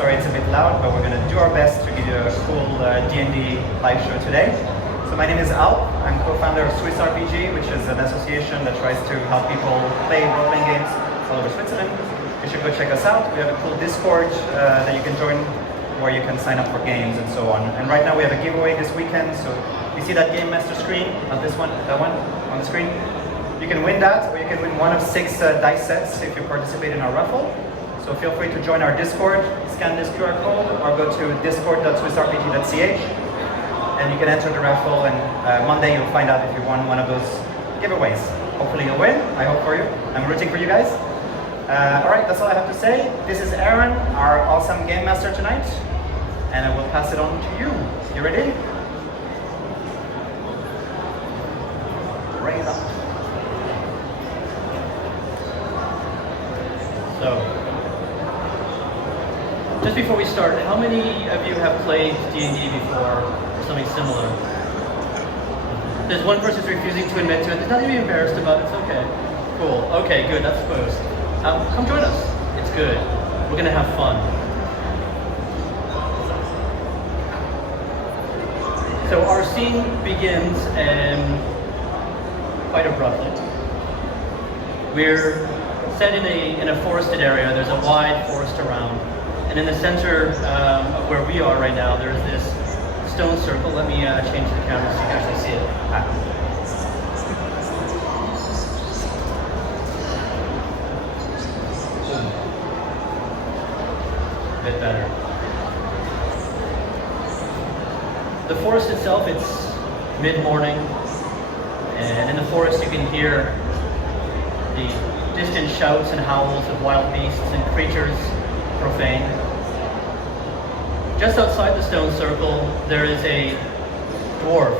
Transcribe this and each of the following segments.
sorry it's a bit loud, but we're going to do our best to give you a cool D&D live show today. So my name is Al. I'm co-founder of SwissRPG, which is an association that tries to help people play role-playing games all over Switzerland. You should go check us out. We have a cool Discord that you can join, where you can sign up for games and so on. And right now we have a giveaway this weekend, so you see that Game Master screen, not this one, that one on the screen. You can win that, or you can win one of 6 dice sets if you participate in our raffle. So feel free to join our Discord, scan this QR code, or go to discord.swissrpg.ch, and you can enter the raffle, and Monday you'll find out if you won one of those giveaways. Hopefully you'll win, I hope for you. I'm rooting for you guys. Alright, that's all I have to say. This is Aaron, our awesome Game Master tonight, and I will pass it on to you. You ready? Bring it up. So, just before we start, how many of you have played D&D before, or something similar? There's one person who's refusing to admit to it. There's nothing to be embarrassed about. It's okay. Cool. Okay, good. That's supposed. Come join us. It's good. We're gonna have fun. So our scene begins quite abruptly. We're set in a forested area. There's a wide forest around, and in the center of where we are right now, there's this stone circle. Let me change the camera so you can actually see it. A bit better. The forest itself, it's mid-morning, and in the forest you can hear the distant shouts and howls of wild beasts and creatures profane. Just outside the stone circle, there is a dwarf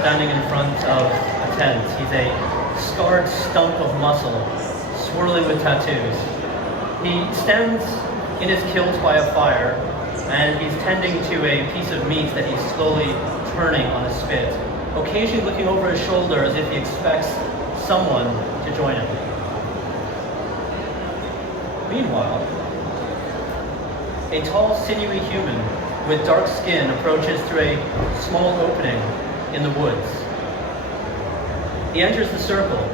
standing in front of a tent. He's a scarred stump of muscle, swirling with tattoos. He stands in his kilt by a fire, and he's tending to a piece of meat that he's slowly turning on a spit, occasionally looking over his shoulder as if he expects someone to join him. Meanwhile, a tall, sinewy human with dark skin approaches through a small opening in the woods. He enters the circle.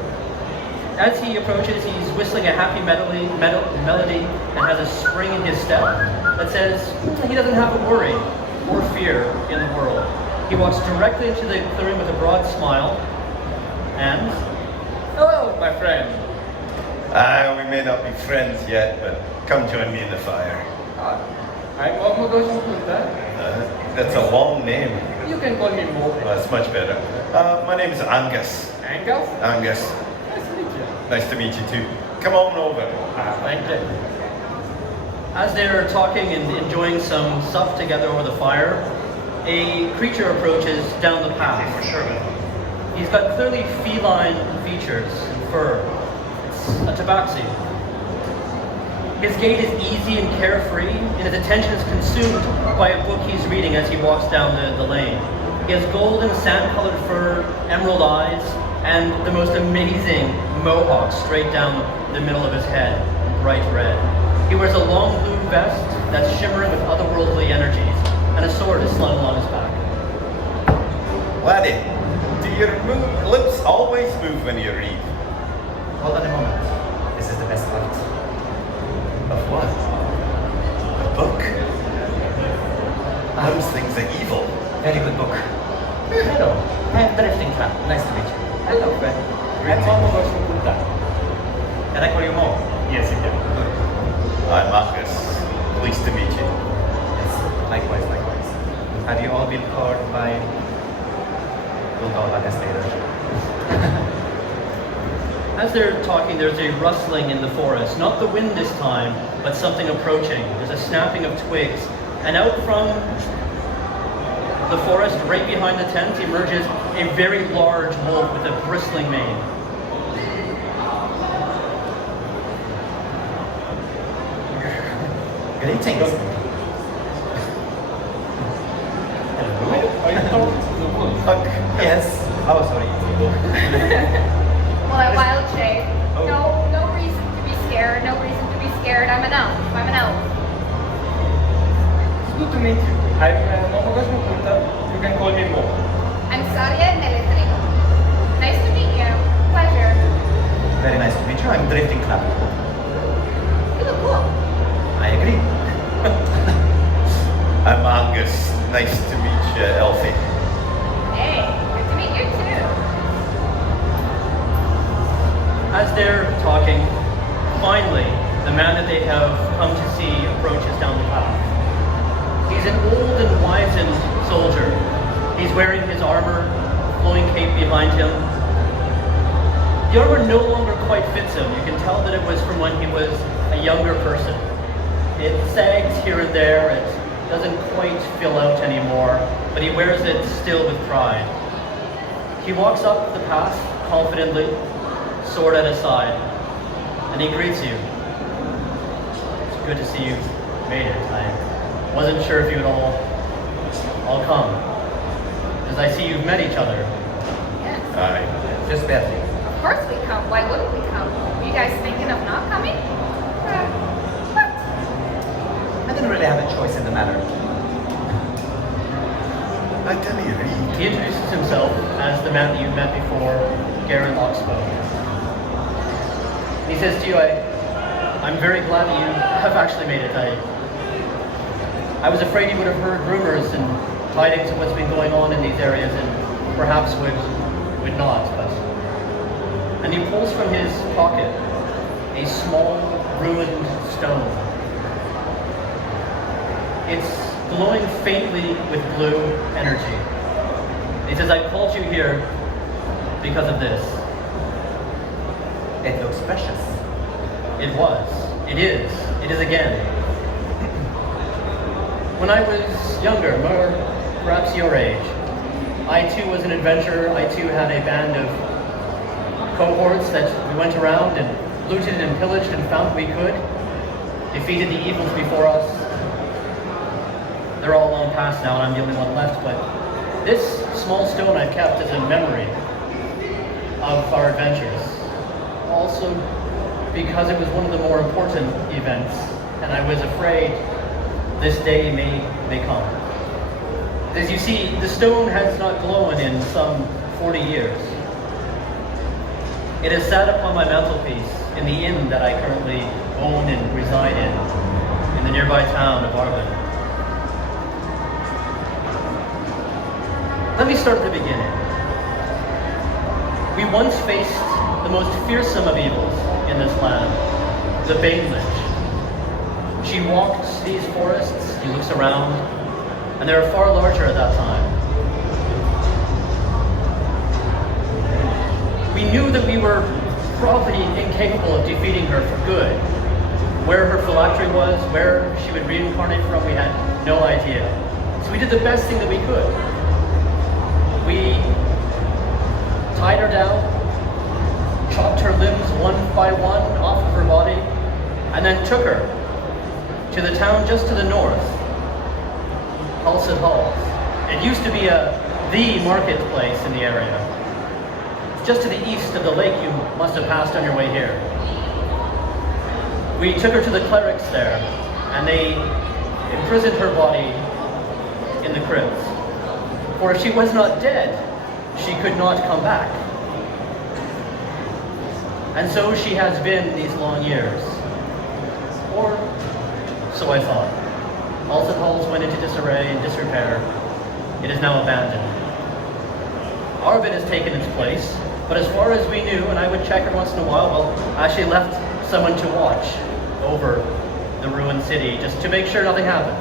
As he approaches, he's whistling a happy melody and has a spring in his step that says he doesn't have a worry or fear in the world. He walks directly into the clearing with a broad smile and... Hello, my friend. We may not be friends yet, but come join me in the fire. I'm Omodoshi Kunta. That's a long name. You can call me Mo. That's much better. My name is Angus. Angus? Angus. Nice to meet you. Nice to meet you too. Come on over. Thank you. As they're talking and enjoying some sup together over the fire, a creature approaches down the path. For sure. He's got clearly feline features and fur. It's a tabaxi. His gait is easy and carefree, and his attention is consumed by a book he's reading as he walks down the lane. He has golden, sand-colored fur, emerald eyes, and the most amazing mohawk straight down the middle of his head, bright red. He wears a long blue vest that's shimmering with otherworldly energies, and a sword is slung along his back. Laddie, do your lips always move when you read? Hold on a moment. This is the best part. Of what? A book? Those things are evil. Very good book. Hello. I'm Drifting Trap. Nice to meet you. Hello, friend. I'm Omodoshi Kunta. Can I call you Mo? Yes, you can. Good. I'm Angus. Pleased to meet you. Yes, likewise, likewise. Have you all been called by... We'll talk about this later. As they're talking, there's a rustling in the forest. Not the wind this time, but something approaching. There's a snapping of twigs. And out from the forest, right behind the tent, emerges a very large wolf with a bristling mane. Greetings. Are you talking to the wolf? Yes. Oh, sorry. Well, a wild shape. Oh. No reason to be scared. No reason to be scared. I'm an elf. I'm an elf. It's good to meet you. I'm Momogosh Mukunta. You can call me Mo. I'm Saria Neletrino. Nice to meet you. Pleasure. Very nice to meet you. I'm Drifting Cloud. You look cool. I agree. I'm Angus. Nice to meet you, Elfie. Hey, good to meet you too. As they're talking, finally, the man that they have come to see approaches down the path. He's an old and wizened soldier. He's wearing his armor, flowing cape behind him. The armor no longer quite fits him. You can tell that it was from when he was a younger person. It sags here and there. It doesn't quite fill out anymore, but he wears it still with pride. He walks up the path confidently, sword at his side, and he greets you. It's good to see you made it. I wasn't sure if you would all come, because I see you've met each other. Yes. Aye. Just barely. Of course we come. Why wouldn't we come? Were you guys thinking of not coming? What? I didn't really have a choice in the matter. I tell you, Reed. He introduces himself as the man that you've met before, Garen Oxbow. He says to you, I'm very glad that you have actually made it. I was afraid you would have heard rumors and tidings of what's been going on in these areas and perhaps would not. And he pulls from his pocket a small ruined stone. It's glowing faintly with blue energy. He says, I called you here because of this. It looks precious. It was. It is. It is again. When I was younger, more perhaps your age, I too was an adventurer. I too had a band of cohorts that we went around and looted and pillaged and found what we could, defeated the evils before us. They're all long past now and I'm the only one left, but this small stone I've kept as a memory of our adventures. Also because it was one of the more important events and I was afraid this day may come. As you see, the stone has not glowed in some 40 years. It is sat upon my mantelpiece in the inn that I currently own and reside in the nearby town of Arlen. Let me start at the beginning. We once faced the most fearsome of evils in this land, the Bane Lich. She walked these forests, he looks around, and they were far larger at that time. We knew that we were probably incapable of defeating her for good. Where her phylactery was, where she would reincarnate from, we had no idea. So we did the best thing that we could. We tied her down, chopped her limbs one by one off of her body, and then took her to the town just to the north, Halsted Hall. It used to be the marketplace in the area. Just to the east of the lake you must have passed on your way here. We took her to the clerics there, and they imprisoned her body in the crypts. For if she was not dead, she could not come back. And so she has been these long years. Or so I thought. Halsted Halls went into disarray and disrepair. It is now abandoned. Arvid has taken its place, but as far as we knew, and I would check her once in a while, well, I actually left someone to watch over the ruined city just to make sure nothing happened.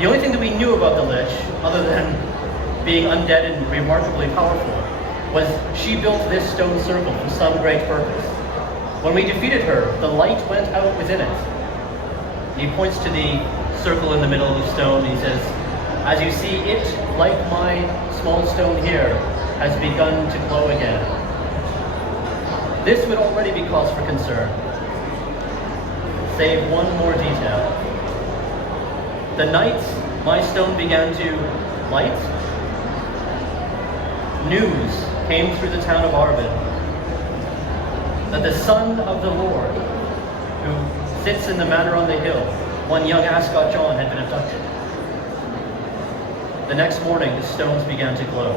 The only thing that we knew about the Lich, other than being undead and remarkably powerful, was she built this stone circle for some great purpose. When we defeated her, the light went out within it. He points to the circle in the middle of the stone, and he says, as you see, it, like my small stone here, has begun to glow again. This would already be cause for concern. Save one more detail. The night my stone began to light, news came through the town of Arvid that the son of the Lord, who sits in the manor on the hill, one young Ascot John had been abducted. The next morning, the stones began to glow.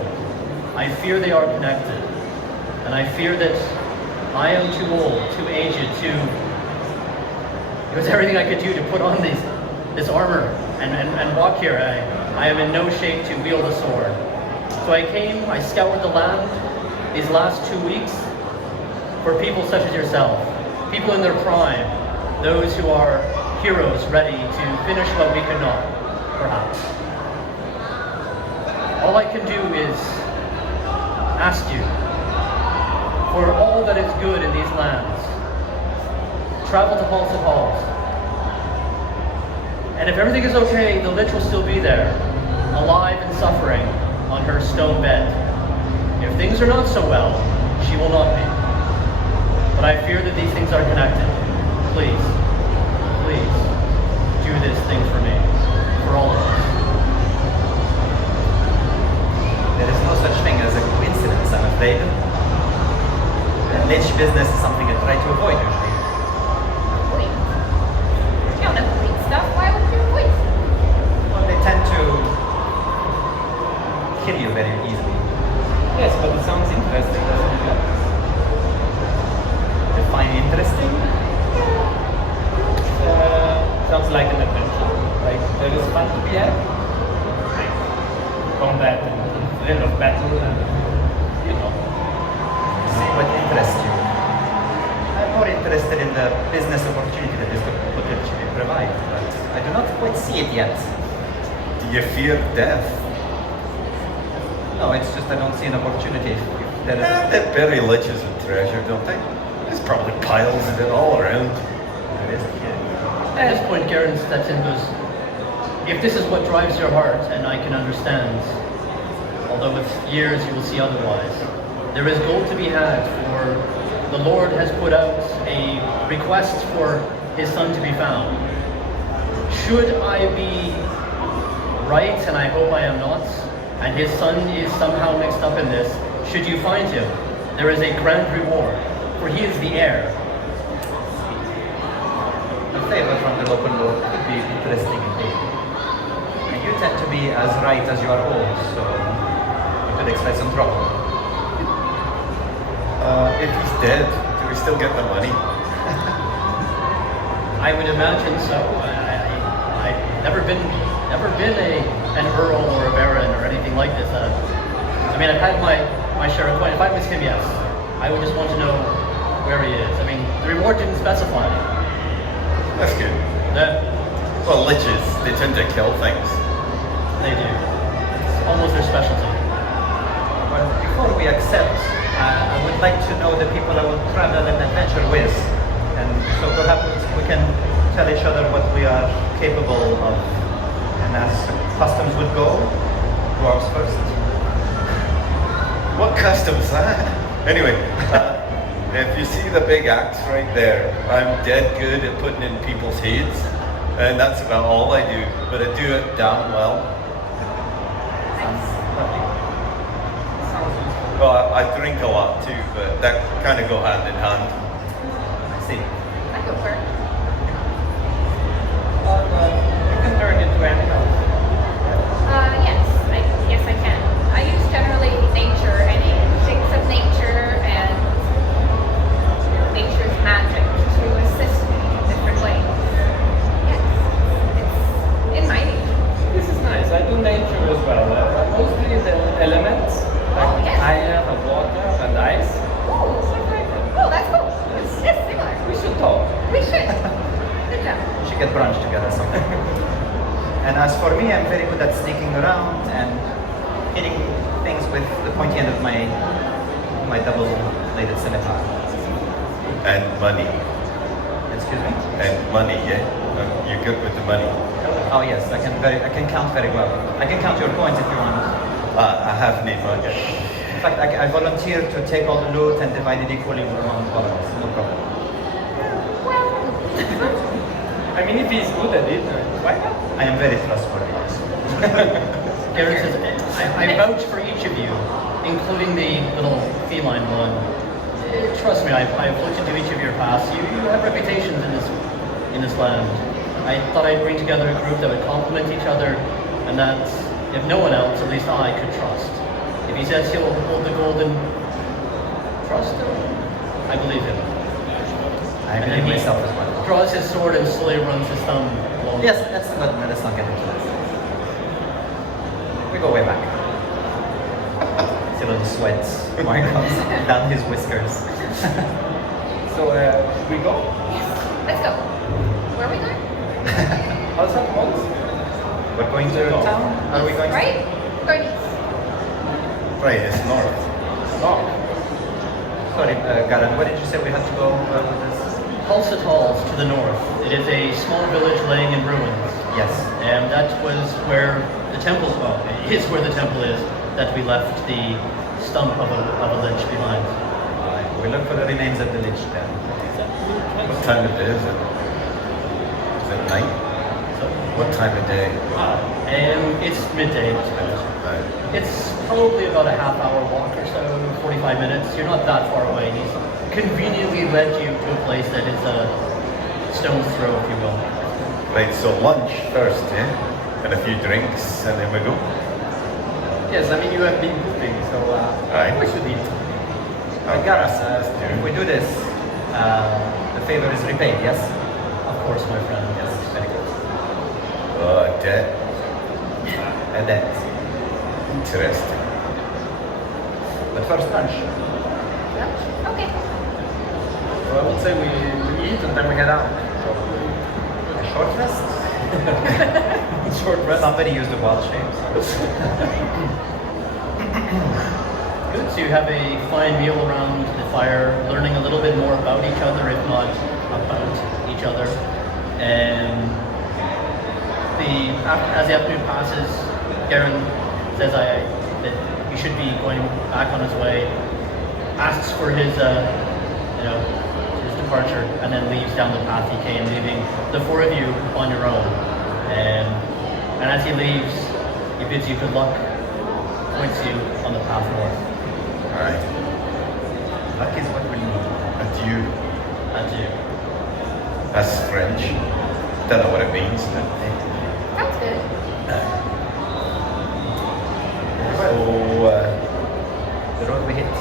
I fear they are connected, and I fear that I am too old, too aged, it was everything I could do to put on this armor and walk here. I am in no shape to wield a sword. So I came, I scoured the land these last 2 weeks for people such as yourself, people in their prime, those who are heroes ready to finish what we could not, perhaps. All I can do is ask you for all that is good in these lands. Travel to halls of halls. And if everything is okay, the lich will still be there, alive and suffering on her stone bed. If things are not so well, she will not be. But I fear that these things are connected. Please, please, do this thing for me, for all of us. There is no such thing as a coincidence, I'm afraid. The lich business is something I try to avoid usually. Wait. You don't avoid stuff. Why would you avoid stuff? Well, they tend to kill you very easily. Yes, but it sounds interesting, doesn't it? Define interesting? Sounds like an adventure. Like there is fun to be had. Like combat and thrill of battle and you know. See what interests you. I'm more interested in the business opportunity that this could potentially provide, but I do not quite see it yet. Do you fear death? No, it's just I don't see an opportunity. There is They bury liches with treasure, don't they? There's probably piles of it all around. there is At this point, Garen steps in and goes, if this is what drives your heart, and I can understand, although with years you will see otherwise, there is gold to be had, for the Lord has put out a request for his son to be found. Should I be right, and I hope I am not, and his son is somehow mixed up in this, should you find him, there is a grand reward, for he is the heir. a favor from the local lord could be interesting indeed. And you tend to be as right as you are old, so you could expect some trouble. If he's dead, do we still get the money? I would imagine so. I've never been an earl or a baron or anything like this. I mean, I've had my share of coin. If I was him, yes, I would just want to know where he is. I mean, the reward didn't specify. That's good. Well, liches, they tend to kill things. They do. It's almost their specialty. But before we accept, I would like to know the people I will travel and adventure with. And so perhaps we can tell each other what we are capable of. And as customs would go, dwarves first. What custom's that? Anyway, if you see the big axe right there, I'm dead good at putting in people's heads. And that's about all I do, but I do it damn well. Sounds lovely. Well, I drink a lot too, but that kind of go hand in hand. I see. I go for it. You can turn into animals. Yes, I can. I use generally nature, any things of nature and nature's magic to assist me in different ways. Yes, it's in my nature. This is nice. I do nature as well. Mostly the elements. Oh, yes. Fire and water and ice. Oh, oh, that's cool. Yes, similar. We should talk. We should. Good job. We should get brunch together sometime. And as for me, I'm very good at sneaking around and hitting things with the pointy end of my double-bladed scimitar. And money. Excuse me? And money, yeah? You're good with the money. Oh yes, I can count very well. I can count your coins if you want. I have no money. In fact, I volunteer to take all the loot and divide it equally among all of us. No problem. I mean, if he's good at it, why not? I am very trustworthy. Garen says, I vouch for each of you, including the little feline one. Trust me, I've looked into each of your pasts. You have reputations in this land. I thought I'd bring together a group that would complement each other, and that if no one else, at least I could trust. If he says he'll hold the golden trust him, I believe him. I And believe then he myself as well. draws his sword and slowly runs his thumb along. Yes, let's not get into this. We go way back. See a little sweat comes down his whiskers. So, should we go? Yes. Let's go. Where are we going? Outside once? We're going to town? Are we going Right? We're going east. Right, it's north. No. Sorry, Garen, where did you say we had to go with this? Halls to the north. It is a small village laying in ruins. Yes. And that was where the temple, well, it is where the temple is, that we left the stump of a lich behind. We look for the remains of the lich then. What time of day is it? Is it night? So, What time of day? it's midday. Right. It's probably about a half-hour walk or so, 45 minutes. You're not that far away. He's conveniently led you to a place that is a stone's throw, if you will. Right, so lunch first, eh? And a few drinks, and then we go. Yes, I mean, you have been cooking, so Aye. we should eat. Gareth, Let's if do. we do this, the favor is repaid, yes? Of course, my friend. Yes, very good. Dead. And that. Interesting. But first lunch. Yeah? Okay. So I would say we eat and then we head out. A short rest? Short rest. Somebody used the wild shapes. Good. So you have a fine meal around the fire, learning a little bit more about each other, if not about each other. And as the afternoon passes, Garen says that he should be going back on his way, asks for his departure, and then leaves down the path he came, leaving the four of you on your own. And as he leaves, he bids you good luck, points you on the path north. Alright. Luck is what we need. Adieu. Adieu. That's French. Don't know what it means. Sounds good. So, The road we hit.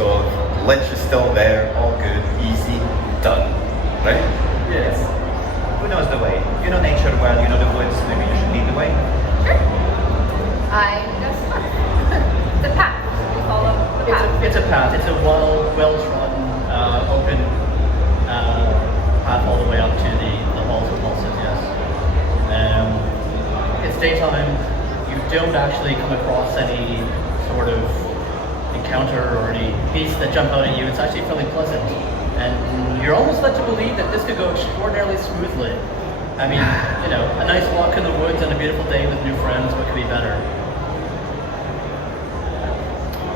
so lunch is still there, all good, easy, done, right? Yes. Who knows the way? You know nature well, you know the woods, maybe you should lead the way. Sure. I guess not. The path. We follow the path. It's a path. It's a well-trodden, open path all the way up to the halls of Halston, yes. It's daytime. You don't actually come across any sort of encounter or any beasts that jump out at you. It's actually fairly pleasant. And you're almost led to believe that this could go extraordinarily smoothly. I mean, a nice walk in the woods and a beautiful day with new friends, what could be better?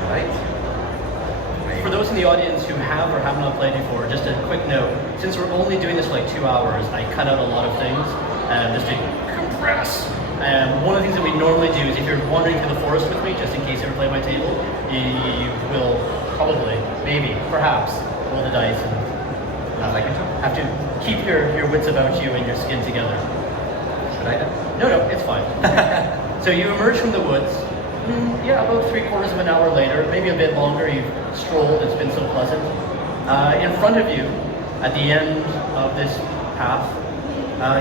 Right? For those in the audience who have or have not played before, just a quick note. Since we're only doing this for like 2 hours, I cut out a lot of things just to compress. One of the things that we normally do is if you're wandering through the forest with me, just in case you ever play my table, you will probably, maybe, perhaps, roll the dice and have to keep your wits about you and your skin together. Should I? No, it's fine. So you emerge from the woods. About 3/4 of an hour later, maybe a bit longer. You've strolled. It's been so pleasant. In front of you, at the end of this path,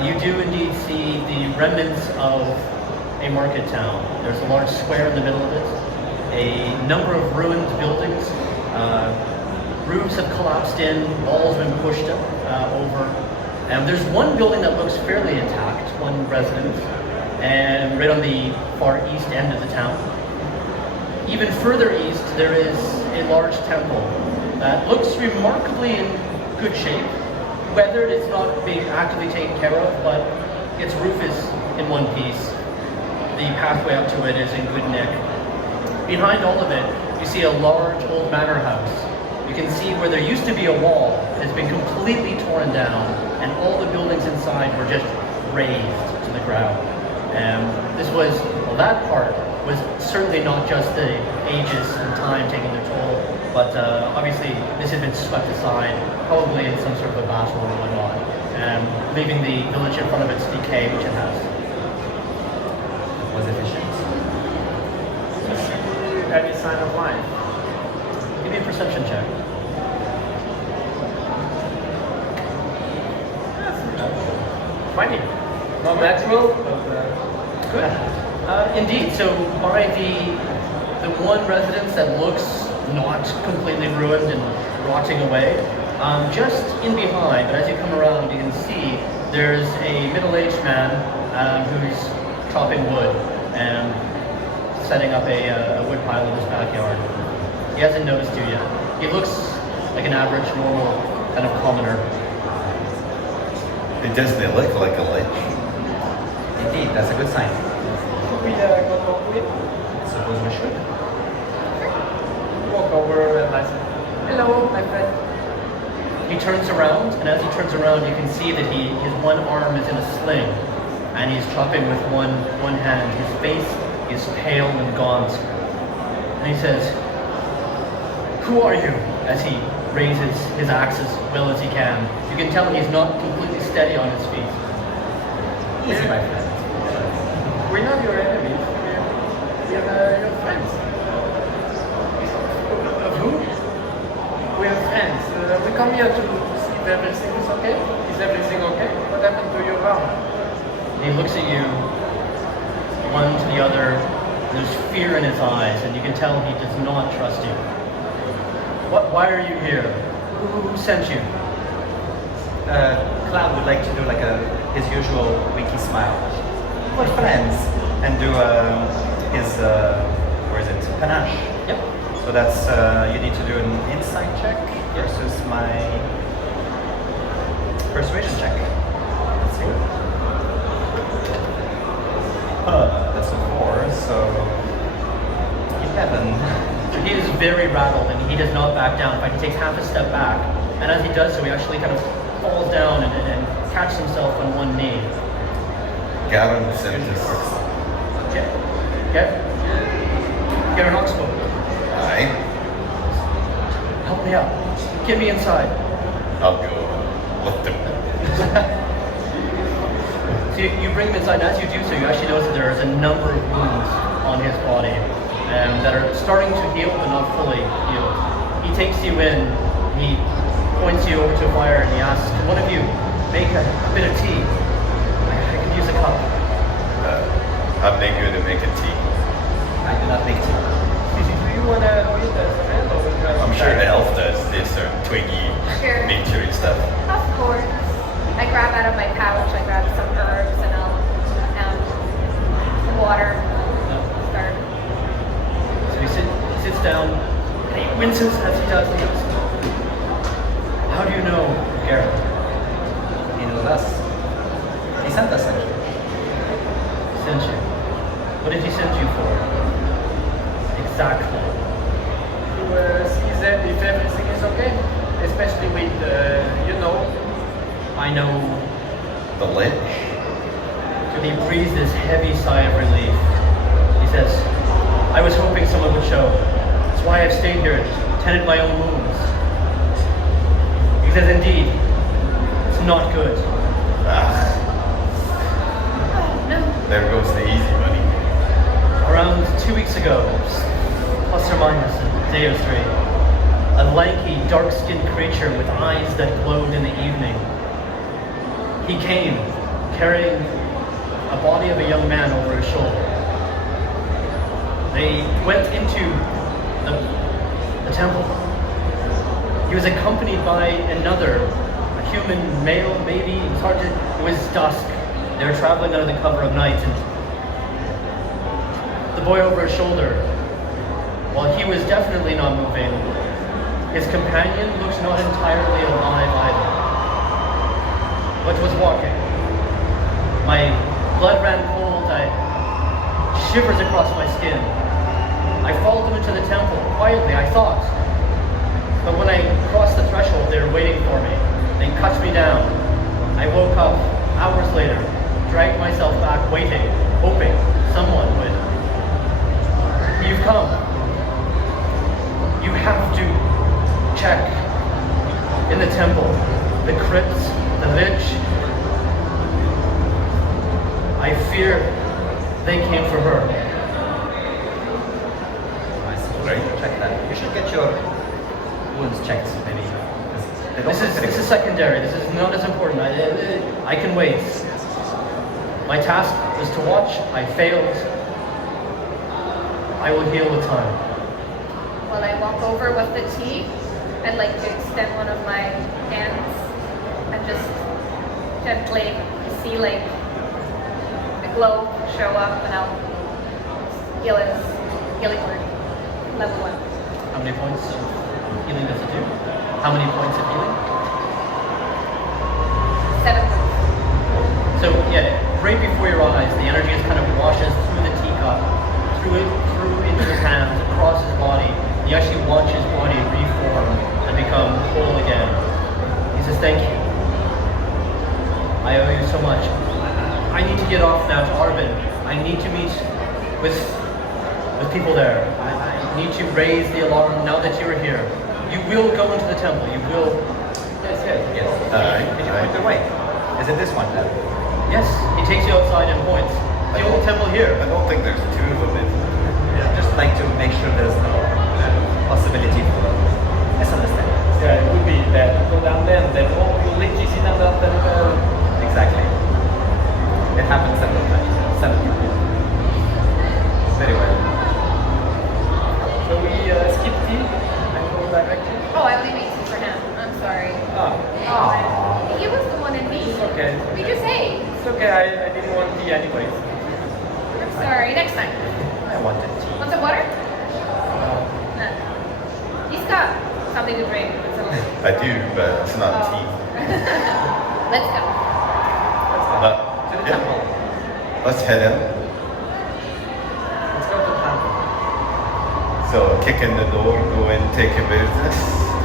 you do indeed see the remnants of a market town. There's a large square in the middle of it. A number of ruined buildings. Roofs have collapsed in. Walls have been pushed over. And there's one building that looks fairly intact, one residence, and right on the far east end of the town. Even further east, there is a large temple that looks remarkably in good shape. Weathered, it's not being actively taken care of, but its roof is in one piece. The pathway up to it is in good nick. Behind all of it, you see a large old manor house. You can see where there used to be a wall has been completely torn down, and all the buildings inside were just razed to the ground. That part was certainly not just the ages and time taking their toll, but obviously this had been swept aside, probably in some sort of a battle or whatnot. leaving the village in front of its decay, which it has. Was efficient. Any sign of life? Give me a perception check. Funny. Not natural, but Good. Indeed. So by the one residence that looks not completely ruined and rotting away, just in behind, but as you come around, you can see there's a middle-aged man who's chopping wood and setting up a wood pile in his backyard. He hasn't noticed you yet. He looks like an average, normal kind of commoner. It doesn't look like a lich. Indeed, that's a good sign. should we go talk with? Suppose we should. Walk over and I say, hello, my friend. He turns around, and as he turns around, you can see that his one arm is in a sling, and he's chopping with one hand. His face is pale and gaunt, and he says, "Who are you?" as he raises his axe as well as he can. You can tell he's not completely steady on his feet. Easy, my friend. We're not your enemies. We're your friends. Of who? We're friends. We come here to see if everything is okay. Is everything okay? What happened to your arm? He looks at you, one to the other. There's fear in his eyes, and you can tell he does not trust you. Why are you here? Who sent you? Cloud would like to do like his usual winky smile. We're friends. And do his, where is it? Panache. Yep. So that's, you need to do an insight check versus my persuasion check. Let's see. That's a 4, so 11. He is very rattled, and he does not back down. In fact, he takes half a step back, and as he does so, he actually kind of falls down and catches himself on one knee. Gavin sent Usually us. works. Get an oxbow. Aye. Help me out. Get me inside. I'll go lift him. So you bring him inside, and as you do so, you actually notice that there is a number of wounds on his body that are starting to heal, but not fully healed. He takes you in, he points you over to a fire, and he asks, "Can one of you make a bit of tea? I could use a cup." I'm not good at making tea. I do not make tea. Do you want to eat as a friend or would you like I'm to sure try? the elf does this sort of twiggy, Sure. naturey stuff. Of course. I grab out of my pouch, I grab some herbs and some water. Start. So he sits down, and he winces as he does. And he goes, "How do you know, Garrett?" He knows us. He sent us actually. Sent you. What did he send you for? Exactly. To see if everything is okay. Especially with, I know. The lich? So he breathes this heavy sigh of relief. He says, "I was hoping someone would show. That's why I've stayed here and tended my own wounds." He says, "Indeed, it's not good." Ah, Oh, no. there goes the easy money. Around 2 weeks ago, plus or minus a day or 3, a lanky, dark-skinned creature with eyes that glowed in the evening. He came, carrying a body of a young man over his shoulder. They went into the temple. He was accompanied by another, a human male, maybe. It was hard to. It was dusk. They were traveling under the cover of night, and the boy over his shoulder, while he was definitely not moving, his companion looked not entirely alive either, but was walking. My blood ran cold. Shivers across my skin. I followed them into the temple, quietly, I thought. But when I crossed the threshold, they were waiting for me. They cut me down. I woke up hours later, dragged myself back, waiting, hoping someone would. You've come. You have to check in the temple, the crypts, the Lich. I fear they came for her. I suppose Right. you should check that. You should get your wounds checked, maybe. They don't look very This is good. secondary. This is not as important. I can wait. My task was to watch. I failed. I will heal with time. While I walk over with the tea, I'd like to extend one of my hands and just gently see like the glow show up, and I'll heal his healing word. Level 1. How many points of healing does it do? How many points of healing? 7 points. So yeah, right before your eyes, the energy just kind of washes through the teacup, through into his hands, across his body. You actually watch his body reform and become whole again. He says, "Thank you. I owe you so much. I need to get off now to Arbin. I need to meet with people there. I need to raise the alarm now that you're here. You will go into the temple. You will." Yes. Aye, Can you point the way? Is it this one then? Yes, he takes you outside and points. The old temple here. I don't think there's two of them, is there? Just like to make sure there's no possibility for misunderstanding. Yeah, it would be that you go down there and then all your lich is in another temple. Exactly. It happens several times. Very well. So we skip tea and go directly. Oh, I only made tea for him. I'm sorry. Ah, Aww. He was the one in need. okay. We just ate. It's okay, I didn't want tea anyways. I'm sorry. Next time. I wanted tea. Want some water? Uh, No. He's got something to drink. I do, but it's not Oh. tea. Let's go. But, To the yeah, temple. let's head in. let's go to temple. So kick in the door, go in, take your business.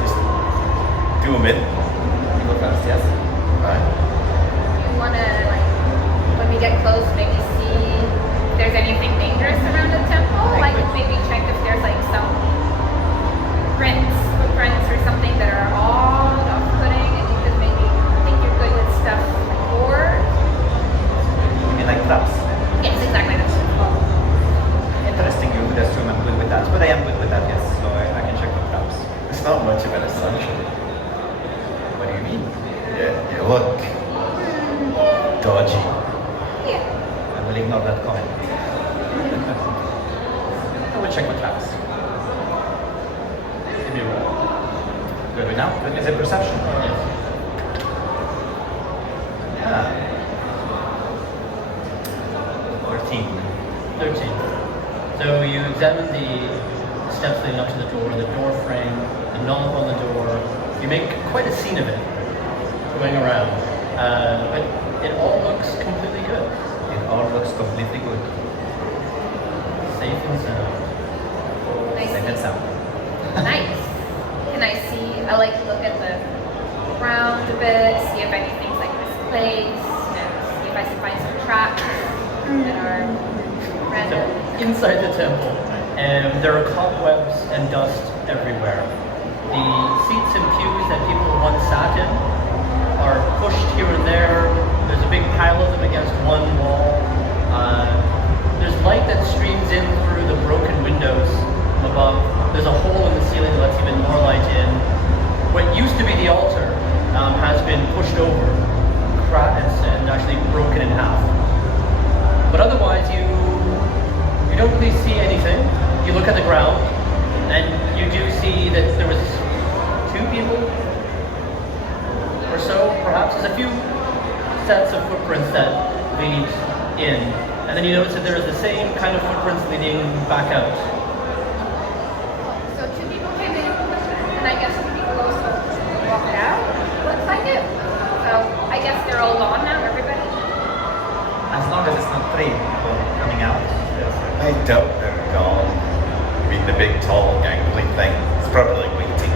Just do them in. You go first, yes? Right. You wanna like when we get close, maybe see if there's anything dangerous around the temple? Like maybe check if there's like some footprints or something that are odd, off-putting, and you could maybe think you're good with stuff like ore. You mean like traps? Yes, exactly. That's Interesting, you would assume I'm good with that. But I am good with that, yes. So I can check for traps. It's not much of an assumption. What do you mean? Yeah, you look dodgy. yeah. I will ignore that comment. I will check for traps. Give me a roll. Good with now? Good. Is it perception? Yes. Yeah. 13. 13. So you examine the steps leading up to the door frame, the knob on the door. You make quite a scene of it going around. But it all looks completely good. It all looks completely good. Safe and sound. Safe and sound. Nice. Can I see? I like to look at the ground a bit, see if anything's like misplaced, see if I can find some traps that are So random. inside the temple, there are cobwebs and dust everywhere. The seats and pews that people once sat in are pushed here and there. There's a big pile of them against one wall. There's light that streams in through the broken windows above. There's a hole in the ceiling that lets even more light in. What used to be the altar has been pushed over, cracked, and actually broken in half. But otherwise, you don't really see anything. You look at the ground, and you do see that there was 2 people or so, perhaps. There's a few sets of footprints that lead in, and then you notice that there is the same kind of footprints leading back out. So 2 people came in, and I guess 2 people also walked out. Looks like it. So I guess they're all gone now, everybody. As long as it's not 3 people coming out. I doubt they're gone. I mean, the big, tall, gangly thing is probably waiting.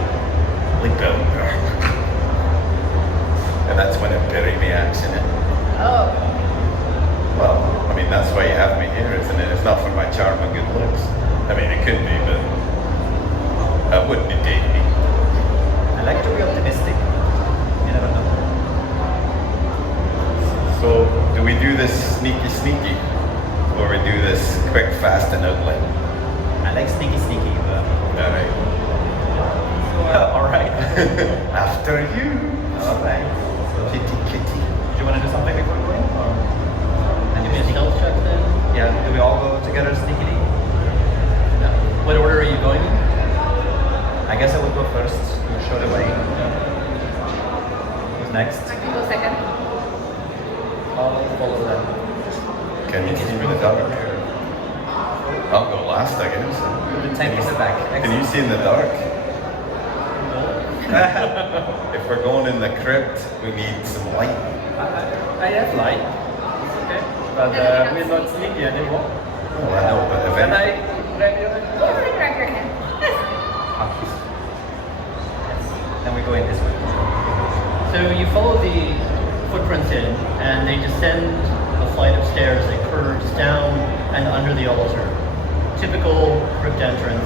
Leap out. And that's when it bury me axe in it. Oh. Well, I mean, that's why you have me here, isn't it? It's not for my charm and good looks. I mean, it could be, but that wouldn't date me. I like to be optimistic. You never know. Do we do this sneaky, or we do this quick, fast, and outline? I like sneaky, but... All right. All right. After you. All right. Kitty. Do you want to do something before going? Or... Give me a stealth check then. Yeah, do we all go together sneakily? What order are you going in? I guess I would go first. You show the way. Who's next? I can go second. I'll follow that. Can you see through the dark? I'll go last, I guess. The tank in the back. Can you see in the dark? If we're going in the crypt, we need some light. I have light. It's okay. But we're not sneaky anymore. Oh, I know, but Can eventually. I grab your hand? You can grab your hand. Then we go in this way. So you follow the footprints in, and they descend a flight of stairs that curves down and under the altar. Typical crypt entrance.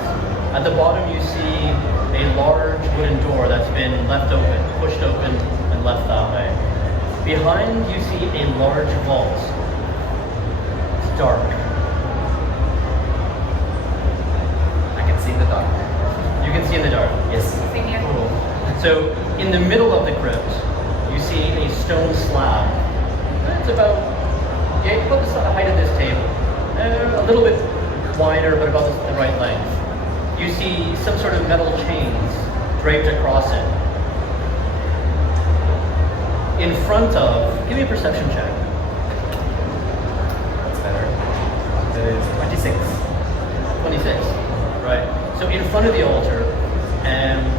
At the bottom you see a large wooden door that's been left open, pushed open, and left that way. Behind you see a large vault. It's dark. I can see in the dark. You can see in the dark. Yes. Same here. Cool. So in the middle of the crypt, you see a stone slab. It's about the height of this table. A little bit wider, but about the right length. You see some sort of metal chains draped across it. In front of, give me a perception check. That's better. That is 26. 26. Right. So in front of the altar,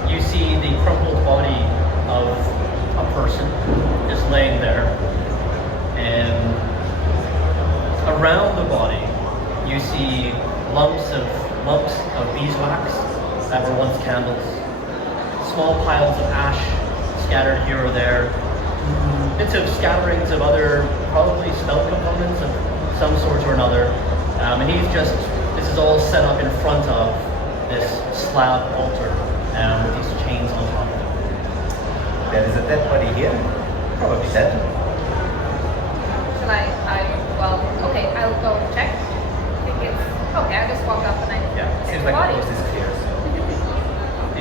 you see the crumpled body of a person just laying there. And around the body, you see lumps of beeswax that were once candles. Small piles of ash scattered here or there. Bits of scatterings of other, probably spell components of some sort or another. And this is all set up in front of this slab altar with these chains on top of it. There is a dead body here. Probably dead. Shall okay, I'll go check. I think it's, okay, I'll just walk up and Yeah, check seems the like body. the coast is clear. So.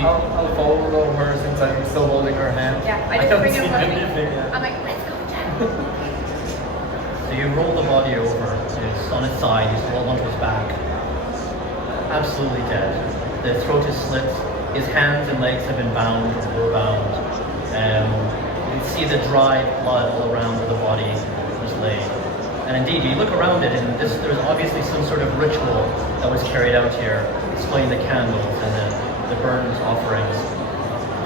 I'll follow her since I'm still holding her hand. Yeah, I just don't bring see him with me. anything. I'm like, let's go check. So you roll the body over. It's on its side. You roll onto its back. Absolutely dead. The throat is slit. His hands and legs have been bound or were bound. You can see the dried blood all around where the body was laid. And indeed, you look around it, and there's obviously some sort of ritual that was carried out here, displaying the candles and the burned offerings.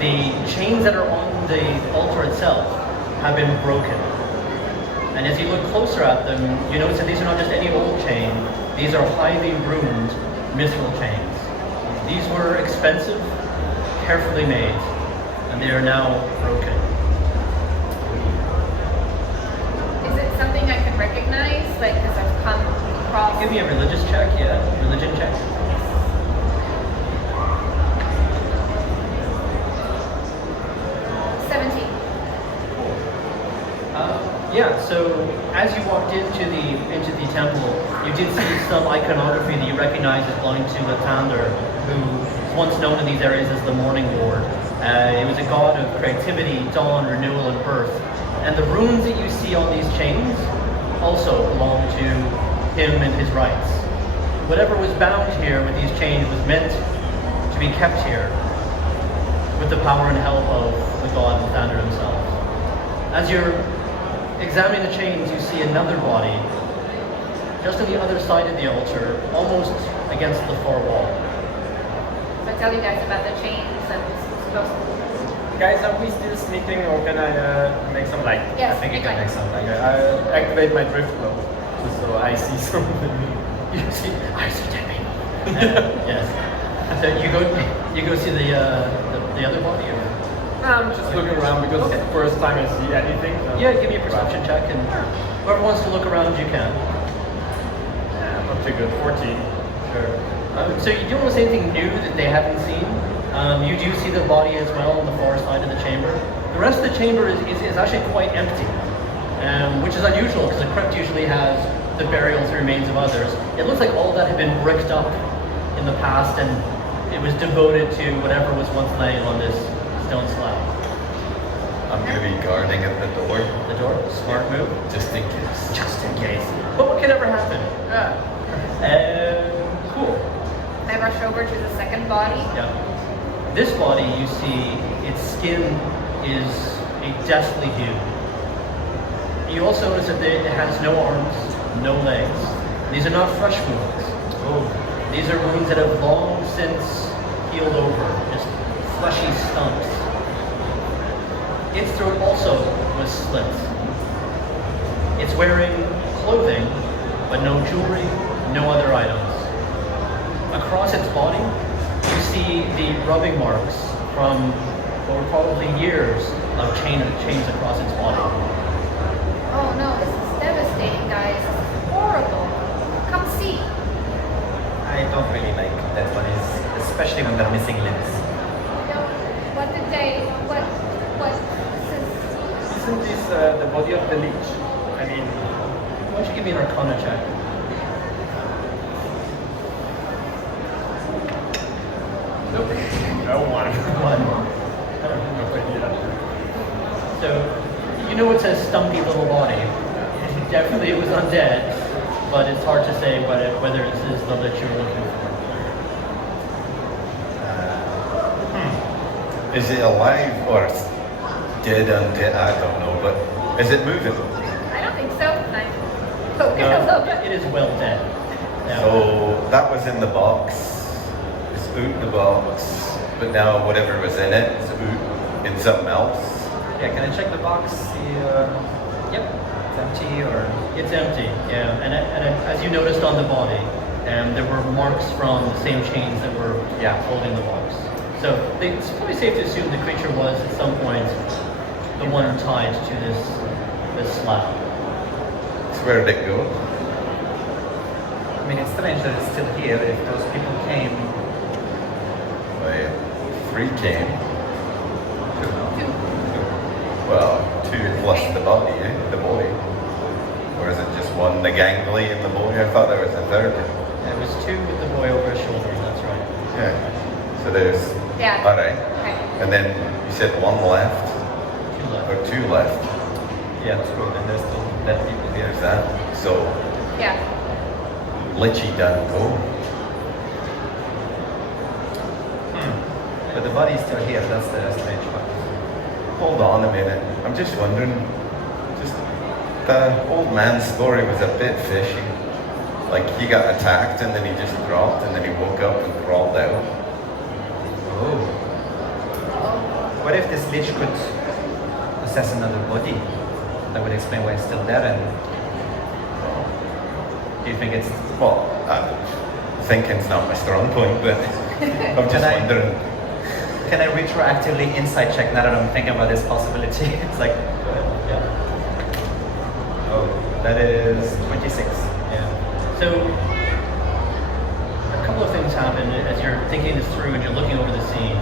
The chains that are on the altar itself have been broken. And as you look closer at them, you notice that these are not just any old chain, these are highly ruined mithril chains. These were expensive, carefully made, and they are now broken. Is it something I can recognize? Like, because I've come across. Give me a religious check, yeah. Religion check. Yeah, so as you walked into the temple, you did see some iconography that you recognize as belonging to Lathander, who was once known in these areas as the Morning Lord. He was a god of creativity, dawn, renewal, and birth. And the runes that you see on these chains also belong to him and his rites. Whatever was bound here with these chains was meant to be kept here with the power and help of the god Lathander himself. As you're examining the chains, you see another body just on the other side of the altar, almost against the far wall. I tell you guys about the chains and supposed to. Guys, are we still sneaking or can I make some light? Yes, I think you make can light. make some like I activate my drift glow just so I see something. I see dead people. Yes. So you go see the other body, or? I'm just looking around because it's the first time I see anything. So. Yeah, give me a perception check, and whoever wants to look around, you can. Yeah, not too good. 14. Sure. So you don't notice anything new that they haven't seen. You do see the body as well on the far side of the chamber. The rest of the chamber is actually quite empty. which is unusual because a crypt usually has the burials and remains of others. It looks like all that had been bricked up in the past and it was devoted to whatever was once laying on this stone slab. I'm going to be guarding at the door. The door? Smart move. Just in case. Just in case. But what could ever happen? Cool. Can I rush over to the second body? Yeah. This body, you see, its skin is a deathly hue. You also notice that it has no arms, no legs. These are not fresh wounds. Oh. These are wounds that have long since healed over, just fleshy stumps. Its throat also was slit. It's wearing clothing, but no jewelry, no other items. Across its body, you see the rubbing marks from what were probably years of chains across its body. Oh no, this is devastating, guys. This is horrible. Come see. I don't really like dead bodies, especially when they're missing limbs. What did they? What? This is. Isn't this the body of the leech? I mean, Why don't you give me an Arcana check? nope. No one. One. I don't have no idea. So, you know it's a stumpy little body. Definitely it was undead, but it's hard to say whether this is the lich you're looking for. Is it alive or dead undead? I don't know, but is it moving? I don't think so. Can I poke it a little No, bit? it is well dead. Yeah. So that was in the box. It's out the box, but now whatever was in it is out in something else. Yeah, can I check the box? See, Yep. it's empty or? It's empty, yeah. And as you noticed on the body, there were marks from the same chains that were holding the box. So it's probably safe to assume the creature was at some point the one tied to this slab. So where did it go? I mean, it's strange that it's still here. If those people came, Well, 3 came. Two. Well, 2 plus the body, the boy. Or is it just one, the gangly and the boy? I thought there was a third. There was 2 with the boy over his shoulder, that's right. Yeah. So there's. Yeah. All right. Okay. And then you said 1 left 2 left. or 2 left. yeah, true. Then there's still dead people here. There's that. So Yeah. Lichy done go. But the body is still here. That's the strange part. Hold on a minute. I'm just wondering. Just the old man's story was a bit fishy. Like he got attacked and then he just dropped and then he woke up and crawled out. Oh. What if this lich could possess another body? That would explain why it's still there. And do you think it's? Well, thinking's not my strong point, but I'm just wondering. Can I retroactively insight check now that I'm thinking about this possibility? It's like, Yeah. oh, that is 26. Yeah. So a couple of things happen as you're thinking this through and you're looking over the scene.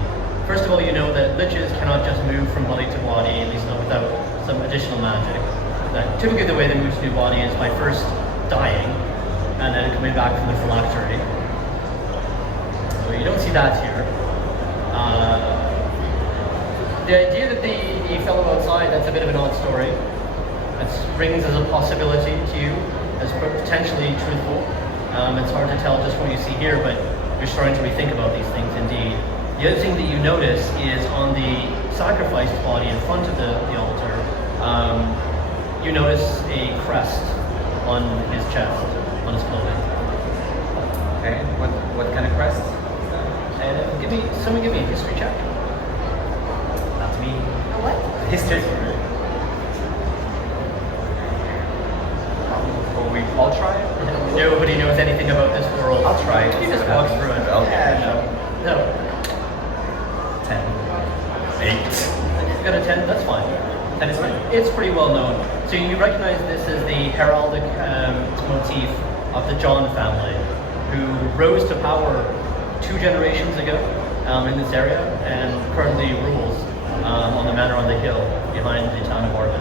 First of all, you know that liches cannot just move from body to body, at least not without some additional magic. That typically the way they move to new body is by first dying and then coming back from the phylactery. So you don't see that here. The idea that the fellow outside, that's a bit of an odd story. It rings as a possibility to you, as potentially truthful. It's hard to tell just what you see here, but you're starting to rethink about these things indeed. The other thing that you notice is on the sacrificed body in front of the altar, you notice a crest on his chest, on his clothing. Okay, what kind of crest? Someone give me a history check. Not me. A what? History. Will we all try it? Nobody knows anything about this world. I'll try it. You just walk through it. Yeah, No. 10. 8. You got a 10? That's fine. 10 is fine. It's pretty well known. So you recognize this as the heraldic motif of the John family, who rose to power 2 generations ago in this area and currently rules on the manor on the hill behind the town of Orbit.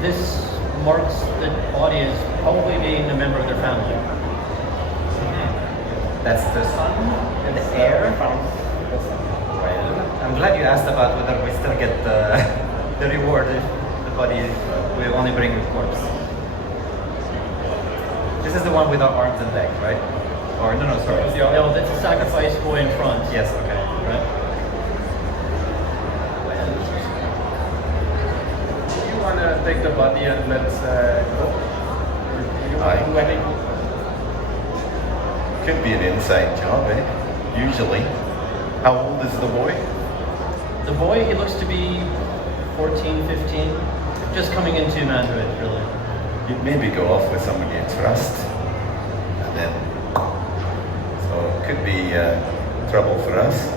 this marks the body as probably being a member of their family. That's the son and the heir. Well, I'm glad you asked about whether we still get the reward if the body we only bring the corpse. This is the one with our arms and legs, right? Or no, sorry. No, that's a sacrifice boy in front. Yes, okay. Right? Do you want to take the body and let's go? Do you want to do anything? Could be an inside job, eh? Usually. How old is the boy? The boy, he looks to be 14, 15, just coming into manhood, really. You'd maybe go off with someone you trust. And then, so it could be trouble for us.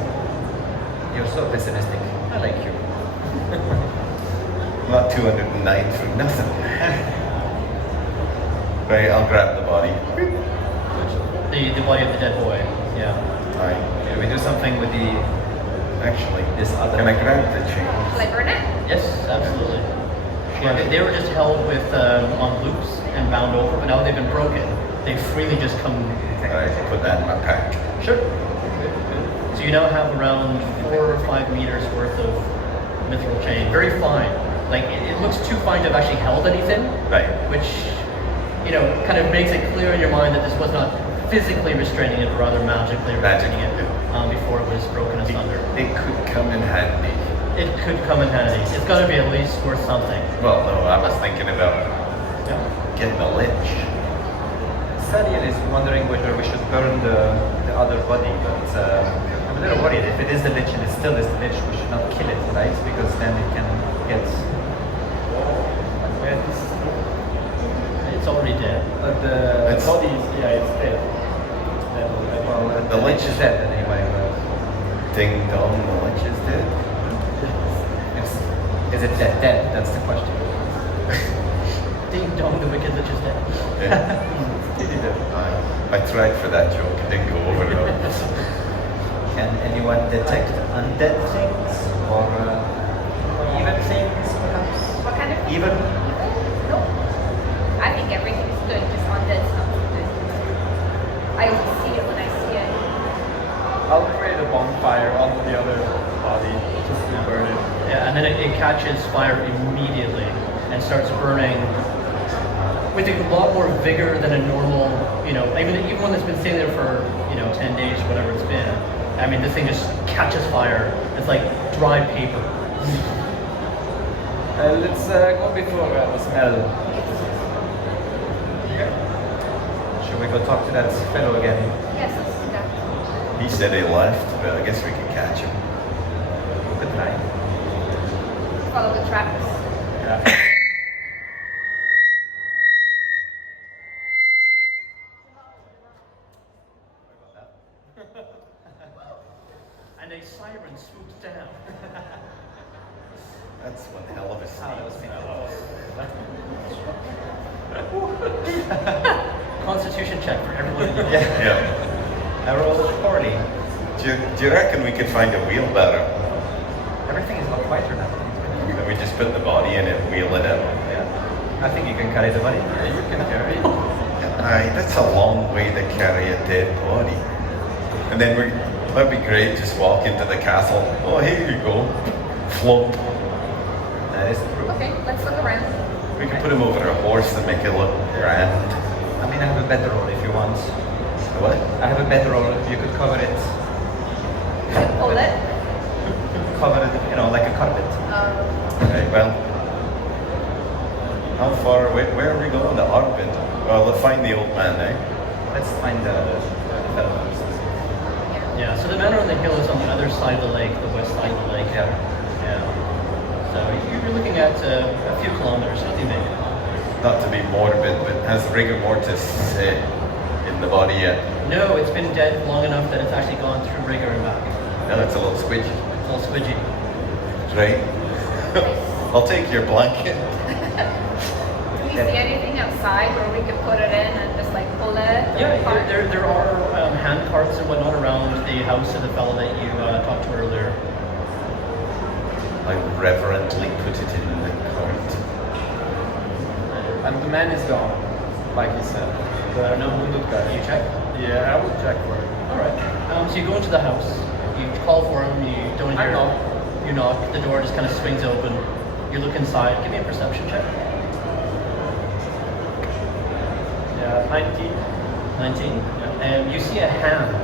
You're so pessimistic. I like you. Not 209 for nothing. Right, I'll grab the body. The body of the dead boy, yeah. Aye. Can we do something with the Actually, this other? can I grab the chain? Like Burnett? Yes, absolutely. Yeah, they were just held with on loops and bound over, but now they've been broken. They freely just come. Alright, put that in my pack. Sure. So you now have around 4 or 5 meters worth of mithril chain, very fine. Like it looks too fine to have actually held anything, Right. which kind of makes it clear in your mind that this was not physically restraining it, but rather magically restraining it before it was broken asunder. It could come in handy. It could come in handy. It's got to be at least worth something. Well, no, I was thinking about getting a lich. Sadian is wondering whether we should burn the other body, but I'm a little worried. If it is the lich and it still is the lich, we should not kill it, right? Because then it can get. It's already dead. The It's- body is, it's dead. It's dead already. Well, The lich is dead anyway. Ding dong, the lich is dead. Is it dead? Dead? That's the question. Ding dong, the wicked lich is dead. I tried for that joke, it didn't go over well. Can anyone detect undead things or even things, perhaps? What kind of thing? Even? No. I think everything's good, just undead stuff is good. I only see it when I see it. I'll create a bonfire on the other body just to burn it. Yeah, and then it catches fire immediately and starts burning with a lot more vigor than a normal, even one that's been sitting there for 10 days, whatever it's been. I mean, this thing just catches fire. It's like dry paper. Let's go before the smell. Should we go talk to that fellow again? Yes, let's do that. He said he left, but I guess we can catch him. Good night. Follow the tracks. Yeah. And a siren swoops down. That's one hell of a scene. Constitution check for everyone in the room. Yeah. I rolled poorly. Do you reckon we could find a wheelbarrow? Everything is a lot quieter now. And we just put the body in it, wheel it out. Yeah. I think you can carry the body. Yeah, you can carry it. Aye, that's a long way to carry a dead body. And then that'd be great, just walk into the castle. Oh, here you go. Float. That is true. Okay, let's look around. We can put him over a horse and make it look grand. I mean, I have a bedroll if you want. What? I have a bedroll. You could cover it. Hold it. Cover it, like a carpet. Right, well, how far away? Where are we going? The Arbin. Well, let's find the old man, eh? Let's find the fellow. Yeah, so the manor on the hill is on the other side of the lake, the west side of the lake. Yeah. Yeah. So you're looking at a few kilometers. What do you think? Not to be morbid, but has rigor mortis in the body yet? No, it's been dead long enough that it's actually gone through rigor and back. No, it's a little squidgy. It's all squidgy. Right? I'll take your blanket. Do we see anything outside where we could put it in and just like pull it? Yeah, apart? there are hand carts and whatnot around the house of the fellow that you talked to earlier. I reverently put it in the cart. And the man is gone, like he said. The wounded guy. You check? Yeah, I will check for it. Alright. So you go into the house, you call for him, you don't hear I knock. You knock, the door just kind of swings open. You look inside, give me a perception check. Yeah, 19. 19. You see a hand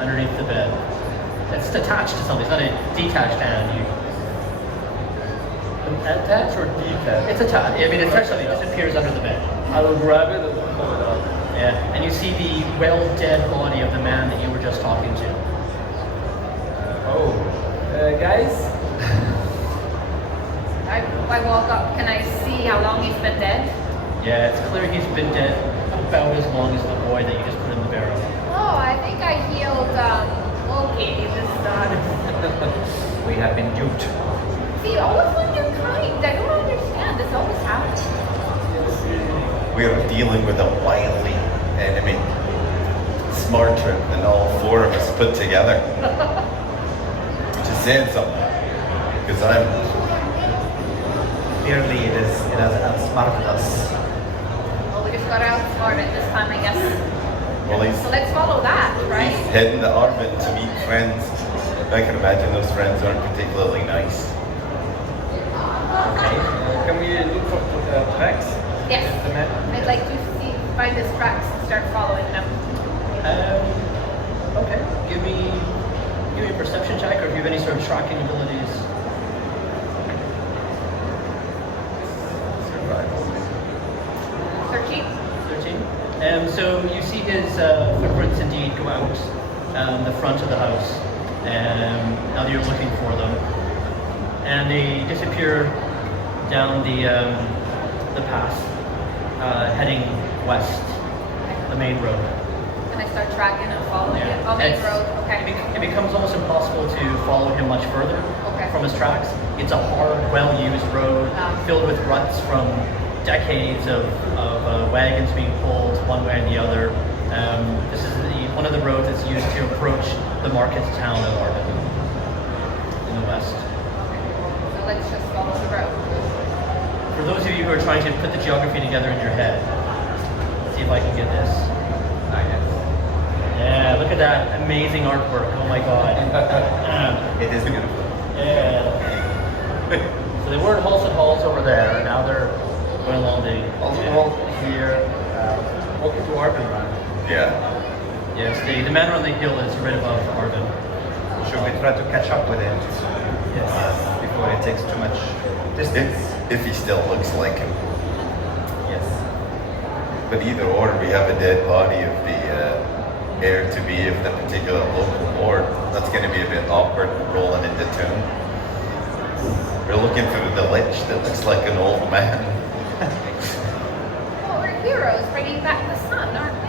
underneath the bed. It's attached to something, it's not a detached hand. Attached or detached? It's attached. I mean, it essentially disappears under the bed. I will grab it and pull it out. Yeah, and you see the well-dead body of the man that you were just talking to. Guys, I walk up. Can I see how long he's been dead? Yeah, it's clear he's been dead about as long as the boy that you just put in the barrel. Oh, I think I healed Loki this time. We have been duped. See, always when you're kind, I don't understand. This always happens. We are dealing with a wily enemy, smarter than all four of us put together. Which is saying something, because I'm Clearly, it has outsmarted us. Well, we just got to outsmart it this time, I guess. well, So let's follow that, right? he's heading to Arvin to meet friends. I can imagine those friends aren't particularly nice. okay. Can we look for tracks? Yes. The man? I'd like to find his tracks and start following them. Okay. Give me a perception check, or if you have any sort of tracking abilities. Survival. 13. 13. So you see his footprints indeed go out the front of the house. Now that you're looking for them, and they disappear down the path, heading west, the main road. And I start tracking and following it. Oh, main It's- road. Okay. It becomes almost impossible to follow him much further Okay. from his tracks. It's a hard, well-used road filled with ruts from decades of wagons being pulled one way or the other. This is one of the roads that's used to approach the market town of Arvin in the west. So let's just follow the road. For those of you who are trying to put the geography together in your head, let's see if I can get this. Yeah, look at that amazing artwork. Oh my god. It is beautiful. Yeah. So they were in Halsted Halls over there, now they're going along the... Also here, walking to Arvin, right? Yeah. Yes, the manor on the hill is right above Arvin. Should we try to catch up with it before it takes too much distance? If he still looks like him. Yes. But either or, we have a dead body of the heir-to-be of the particular local lord. That's going to be a bit awkward rolling into town. We're looking for the lich that looks like an old man. Well, we're heroes bringing back the sun, aren't we?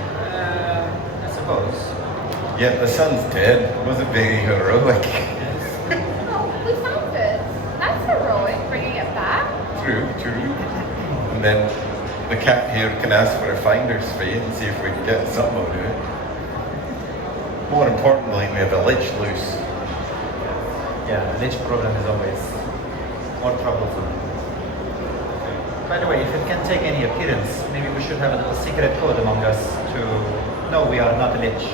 I suppose. Yet the son's dead. It wasn't very heroic. Oh, we found it. That's heroic, bringing it back. True. And then the cat here can ask for a finder's fee and see if we can get something out of it. More importantly, we have a lich loose. Yeah, the lich problem is always more troublesome. By the way, if it can take any appearance, maybe we should have a little secret code among us to know we are not a lich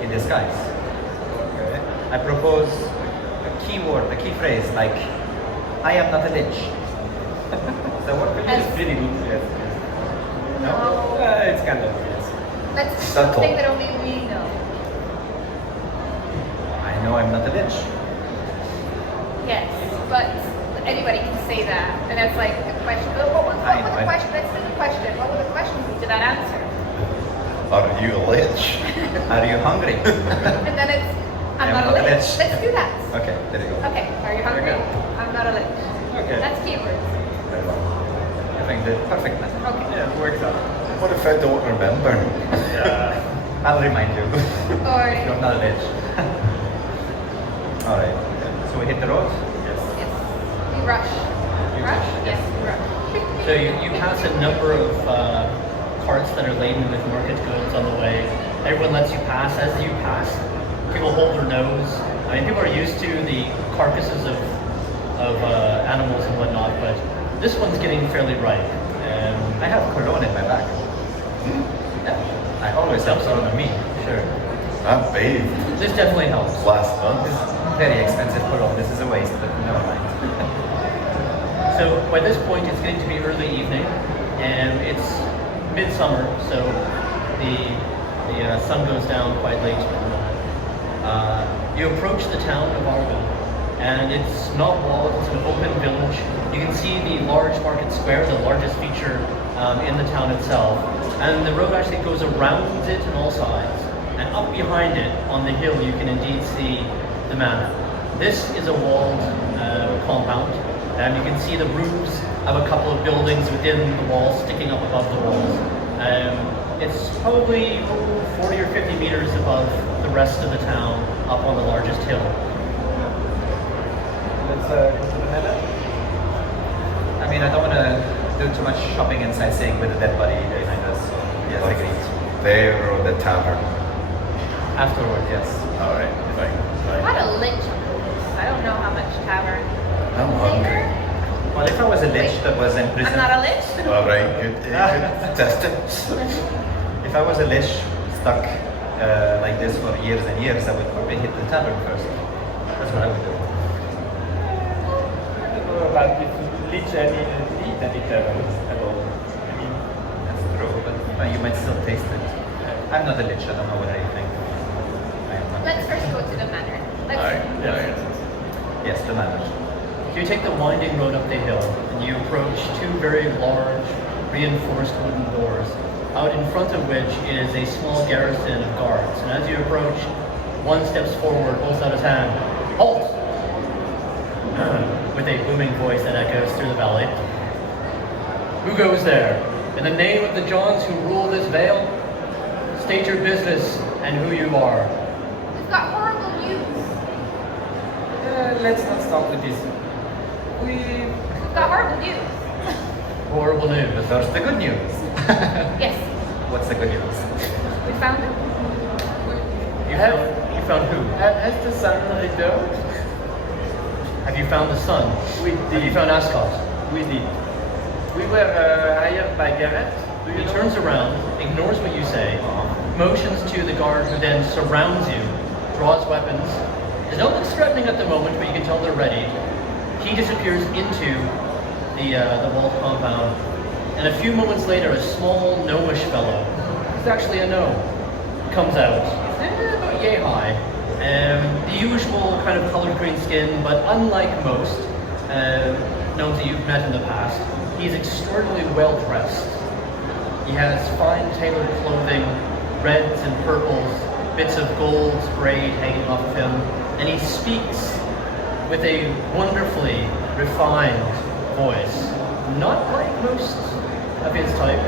in disguise. Okay. I propose a keyword, a key phrase like, I am not a lich. Does that work for you? As- Really good, yes. No. It's kind of, yes. Let's do Subtle. something that only we know. I know I'm not a lich. Yes, but anybody can say that. And that's like a question. What would the question? Let's do the question. What would the question be to that answer? Are you a lich? Are you hungry? And then it's, I'm not a lich. Let's do that. Okay, there you go. Okay, are you hungry? good. I'm not a lich. Okay. That's keywords. Very well. I think the perfect method. Okay. Yeah, it works out. What if I don't remember? Yeah. I'll remind you. Or You're not a lich. Alright, so we hit the road? Yes. yes, we rush. Rush? Yes, we rush. So you pass a number of carts that are laden with market goods on the way. Everyone lets you pass. As you pass, people hold their nose. I mean, people are used to the carcasses of animals and whatnot, but This one's getting fairly ripe. I have cologne in my bag. Yeah, I always have cologne on me. sure. I bathed This definitely helps. last month. This is very expensive cologne. This is a waste, but never mind. So by this point, it's getting to be early evening, and it's midsummer, so the sun goes down quite late. You approach the town of Argo, and it's not walled, it's an open village. You can see the large market square, the largest feature in the town itself. And the road actually goes around it on all sides. And up behind it, on the hill, you can indeed see the manor. This is a walled compound, and you can see the roofs of a couple of buildings within the walls, sticking up above the walls. It's probably 40 or 50 meters above the rest of the town, up on the largest hill. Let's go to the manor. I mean, I don't want to do too much shopping and sightseeing with a dead body behind us. So yes, Like agreed. there or the tavern. Afterward, yes. All right, fine, I had fine. a lich on this. I don't know how much tavern. I'm hungry. Well, if I was a lich that was in prison, I'm not a lich. All right, good. Test it. if I was a lich stuck like this for years and years, I would probably hit the tavern first. That's what I would do. I don't know about if Lich need any taverns at all. I mean, That's true, but you might still taste it. I'm not a lich. I don't know what I think. I am not. Let's first go to the manor. Let's. All right, all right. Yes, the manor. So you take the winding road up the hill, and you approach two very large, reinforced wooden doors, out in front of which is a small garrison of guards. And as you approach, one steps forward, holds out his hand. Halt! With a booming voice that echoes through the valley. Who goes there? In the name of the Johns who rule this vale, state your business and who you are. We've got horrible news. let's not start with this. We've got horrible news. Horrible news. But first, the good news. Yes, What's the good news? we found him. You found who? Has the sun returned? Have you found the sun? We Have you did. found Ascot? We did. We were hired by Garrett. Do you He know? turns around, ignores what you say, motions to the guard who then surrounds you, draws weapons. It don't look threatening at the moment, but you can tell they're ready. He disappears into the walled compound, and a few moments later, a small gnomish fellow, who's actually a gnome, comes out, about yay high. The usual kind of colored green skin, but unlike most gnomes that you've met in the past, he's extraordinarily well dressed. He has fine tailored clothing, reds and purples, bits of gold braid hanging off of him, and he speaks with a wonderfully refined voice, not like most of his type.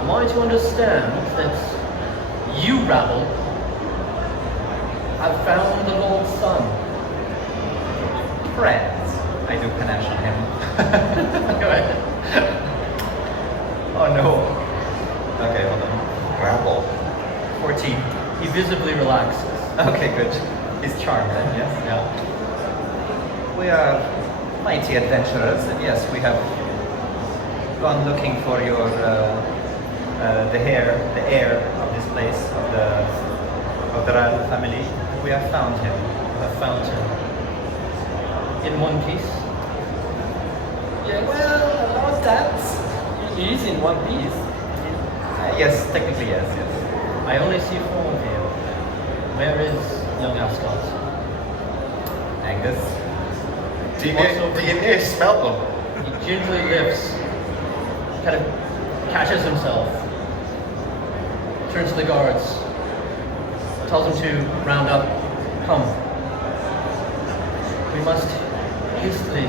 Am I to understand that you, rabble, have found the Lord's Son? Friends. I do panache on him. Go ahead. Oh no. Okay, hold on. Grapple. 14. He visibly relaxes. Okay, good. He's charmed then, yes? Yeah. We are mighty adventurers, and yes, we have gone looking for your the heir of this place, of the Ral family. We have found him. A fountain. In one piece. Yeah, well, about that, he is in one piece. Yes, technically yes, yes. I only see four of you. Where is young Ascot? Angus. Do you need to smell them? He gingerly lifts, kind of catches himself, turns to the guards, tells them to round up. Come. We must hastily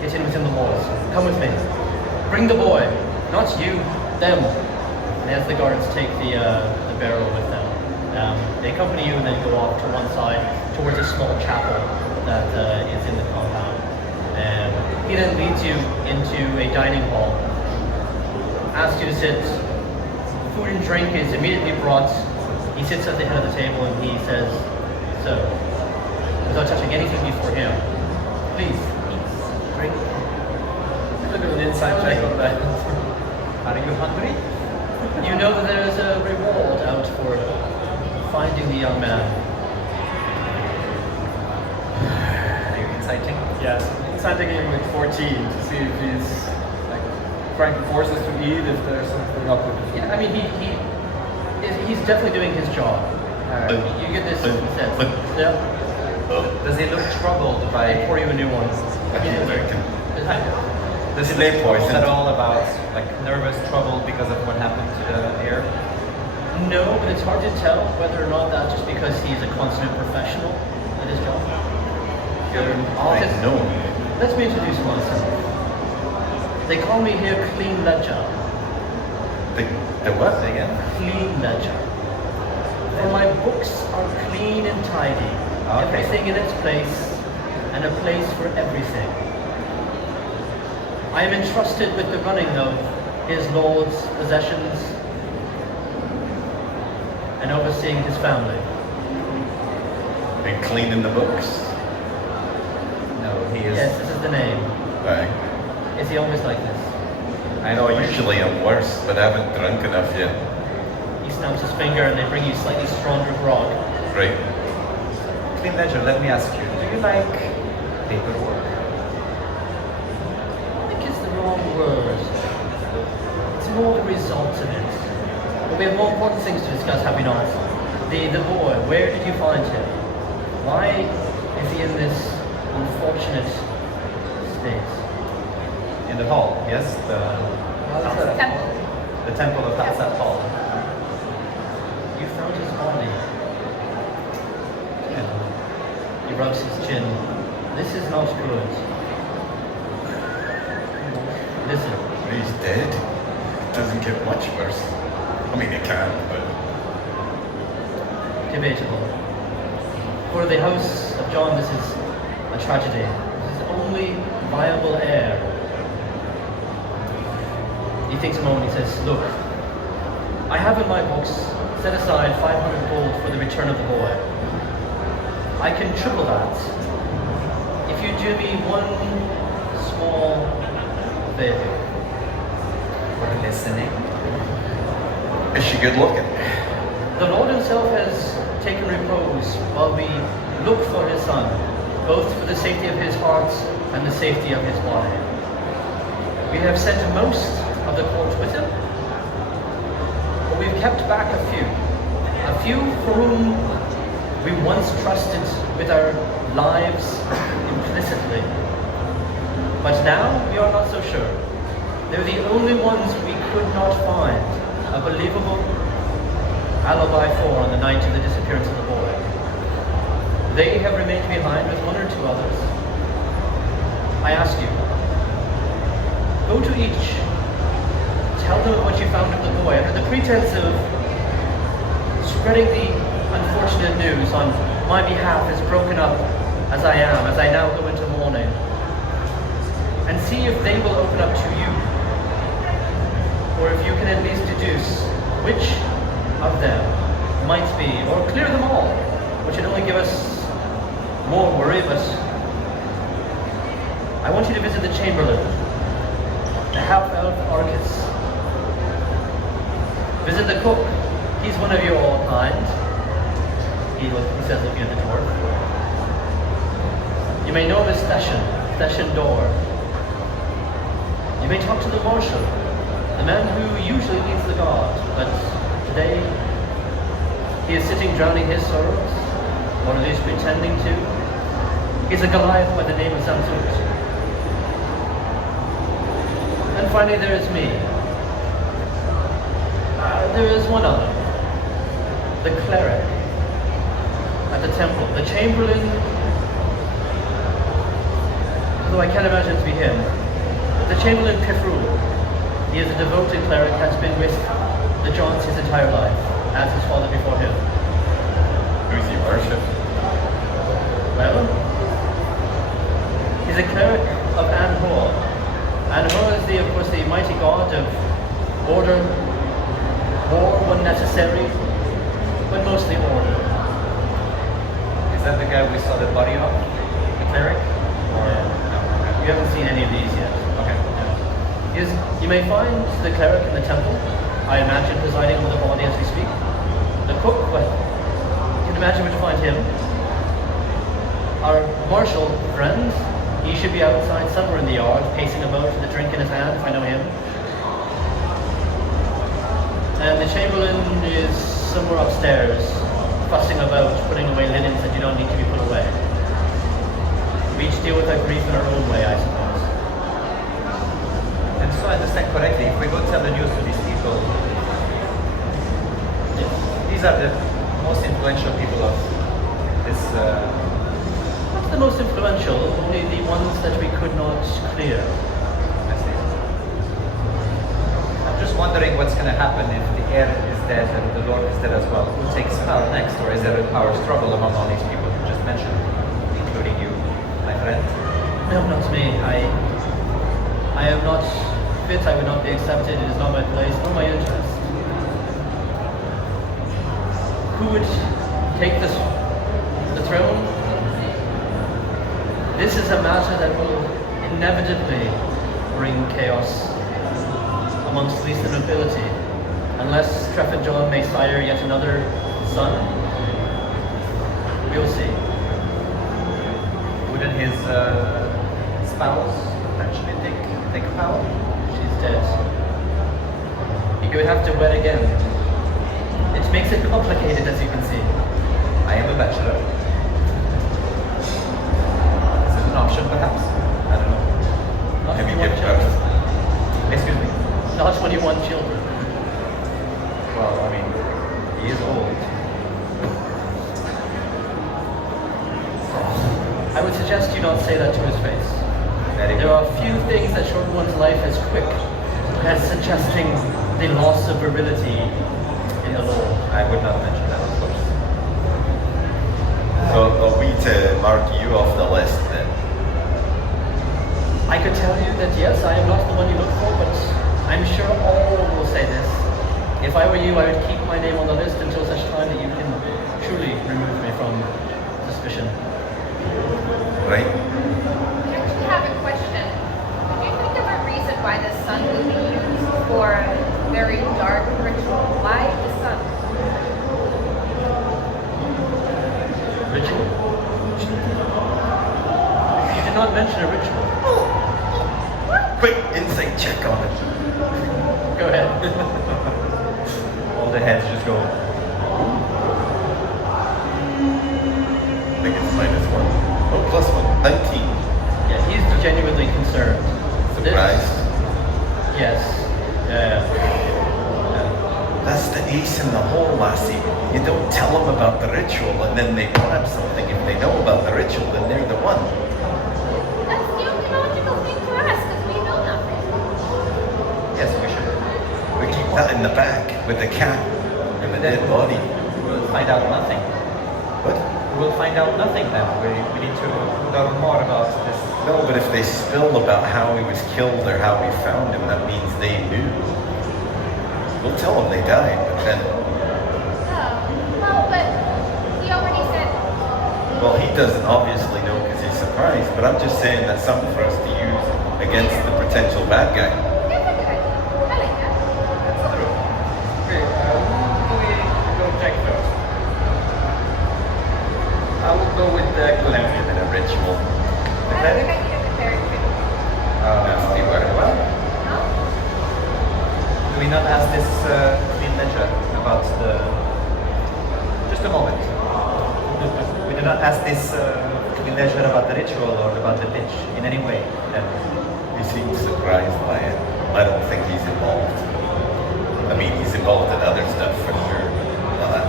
get in within the walls. Come with me. Bring the boy. Not you, them. And as the guards take the barrel with them, they accompany you and then go off to one side towards a small chapel that is in the compound. He then leads you into a dining hall, asks you to sit. Food and drink is immediately brought. He sits at the head of the table and he says, so, without touching anything before him, please eat, drink. Look at an inside check on that. Are you hungry? You know that there is a reward out for finding the young man. Are you inciting? Yes, inciting him with 14 to see if he's like trying to force us to eat, if there's something up with it. Yeah, I mean, he's definitely doing his job. You get this sense. Yeah. Does he look troubled I by? pour you a new one. Does he Slave look poison. at all about like nervous trouble because of what happened to the air? No, but it's hard to tell whether or not that's just because he's a consummate professional at his job. I know. Let me introduce myself. They call me here Clean Ledger. The what? Say again. Clean Ledger. For my books are clean and tidy. Okay. Everything in its place, and a place for everything. I am entrusted with the running of his lord's possessions and overseeing his family. And cleaning the books. No, he is. Yes, this is the name. Right. Is he always like this? I know. Usually I'm worse, but I haven't drunk enough yet. He snaps his finger and they bring you slightly stronger grog. Right. Clean Ledger, let me ask you, do you like paperwork? I think it's the wrong word. It's more the result of it. But we have more important things to discuss, have we not? The boy, where did you find him? Why is he in this unfortunate state? In the hall, yes? Temple. The temple of Hatsat Hall. You found his body. He rubs his chin. This is not good. Listen, He's dead. It doesn't get much worse. I mean, it can, but debatable. For the house of John, this is a tragedy. This is the only viable heir. He thinks a moment, he says, look, I have in my books set aside 500 gold for the return of the boy. I can triple that if you do me one small favor. We're listening. is she good looking? The Lord himself has taken repose while we look for his son, both for the safety of his heart and the safety of his body. We have sent most of the court with him, but we've kept back a few for whom we once trusted with our lives implicitly. But now we are not so sure. They're the only ones we could not find a believable alibi for on the night of the disappearance of the boy. They have remained behind with one or two others. I ask you, go to each, tell them what you found of the boy under the pretense of spreading the unfortunate news on my behalf, as broken up as I am, as I now go into mourning, and see if they will open up to you, or if you can at least deduce which of them might be, or clear them all, which would only give us more worry. But I want you to visit the Chamberlain, the half-elf Arcus. Visit the cook. He's one of your kind. He says, looking at the dwarf. You may know him as Theshan Dor. You may talk to the marshal, the man who usually leads the guard, but today he is sitting drowning his sorrows, or at least pretending to. He's a Goliath by the name of Samsut. And finally there is me. There is one other, the cleric at the temple, the chamberlain, although I can't imagine it to be him, the chamberlain Pifru. He is a devoted cleric, has been with the Johns his entire life, as his father before him. Who's he worship? Well, he's a cleric of Anhor. Anhor is, of course, the mighty god of order, war when necessary, but mostly order. Is that the guy we saw the body of? The cleric? Or Yeah. no? You You haven't seen any of these yet. Okay. You may find the cleric in the temple, I imagine presiding over the body as we speak. The cook, well, you can imagine where to find him. Our marshal friend, he should be outside somewhere in the yard, pacing about with a drink in his hand, if I know him. And the chamberlain is somewhere upstairs, fussing about, putting away linens that do not need to be put away. We each deal with our grief in our own way, I suppose. And so I understand correctly, if we go tell the news to these people, these are the most influential people of this. Not the most influential, only the ones that we could not clear. I see. I'm just wondering what's going to happen if the heir is dead and the lord is dead as well. Who takes power next, or is there a power struggle among all these people you just mentioned, including you, my friend? No, not me. I am not fit, I would not be accepted, it is not my place, nor my interest. Who would take the throne? This is a matter that will inevitably bring chaos amongst at least the nobility. Unless Treffid John may sire yet another son, we'll see. Wouldn't his spouse potentially take power? She's dead. He would have to wed again. It makes it complicated, as you can see. I am a bachelor. Is it an option, perhaps? I don't know. Not Have when you you want given children. birth? Excuse me. Not when you want children. Well, I mean, he is old. I would suggest you not say that to his face. Very There good. are few things that shorten one's life as quick as suggesting the loss of virility in the law. I would not mention that, of course. So are we to mark you off the list then? I could tell you that yes, I am not the one you look for, but I'm sure all will say this. If I were you, I would keep my name on the list until such time that you can truly remove me from suspicion. Right? I actually have a question. Do you think of a reason why the sun would be used for a very dark ritual? Why the sun? Ritual? You did not mention a ritual. Quick insight check on it. Go ahead. All the heads just go. I think it's -1. Oh, +1. 19. Yeah, he's genuinely concerned. Surprised? Yes. Yeah. That's the ace in the hole, lassie. You don't tell them about the ritual and then they plan something. If they know about the ritual, then they're the one. That's the only logical thing to ask, because we know nothing. Yes, we should. We keep that in the back with the cat and the dead body. We'll find out nothing. What? We'll find out nothing then. We need to learn more about this. No, but if they spill about how he was killed or how we found him, that means they knew. We'll tell them they died, but then, Oh, well, but he already said. well, he doesn't obviously know because he's surprised, but I'm just saying that's something for us to use against the potential bad guy. That's a good idea. I like that. Okay, who do we go check first? I will go with the cleric. In a ritual. The I think cleric? I need a cleric too. Nasty word. Well, No? do we not ask this Queen Ledger about the... Just a moment. We do not ask this Queen Ledger about the ritual or about the pitch in any way. Then. He seems surprised by it. I don't think he's involved. I mean, he's involved in other stuff for sure, but not that.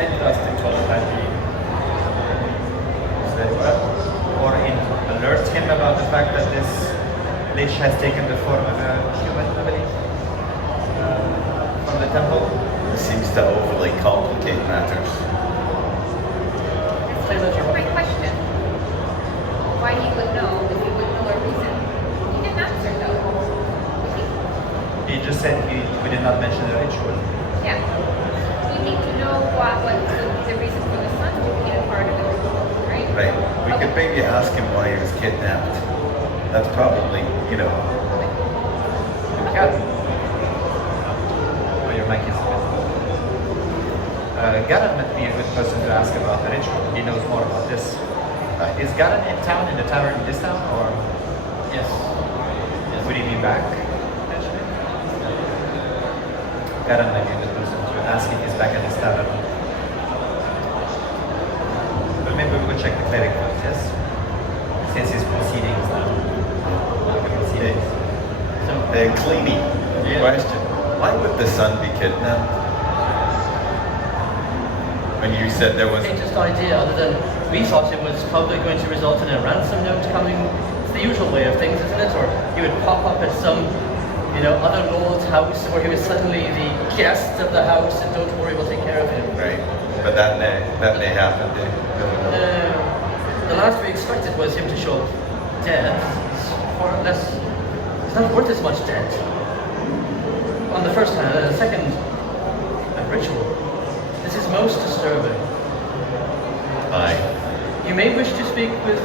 I trust him for the time being. Very well. Or alert him about the fact that this lich has taken the form of a human, I believe, from the temple. He seems to overly complicate matters. That's my question. Why he would know if he would know a reason. He didn't answer though. Did he? He just said we did not mention the ritual. Yeah. We need to know what the reason for the sun to be a part of the ritual, right? Right. We You could maybe ask him why he was kidnapped. That's probably, you know. Garen. Oh, your mic is good. Garen might be a good person to ask about the ritual. He knows more about this. Is Garen in town, in the tavern in this town, or Yes. would he be back? Potentially? Garen might be a good person to ask if he's back at this tavern. But maybe we could check the cleric first, yes? Since his proceedings now. Proceedings. So, Cleany, Yeah. question. Why would the son be kidnapped? When you said there was... just idea, other than we thought it was probably going to result in a ransom note coming. It's the usual way of things, isn't it? Or he would pop up at some, other lord's house where he was suddenly the guest of the house and don't worry, we'll take care of him. Right, but that may happen. The last we expected was him to show up dead. Or less, it's not worth as much dead. On the first hand, the second, a ritual. This is most disturbing. Aye. You may wish to speak with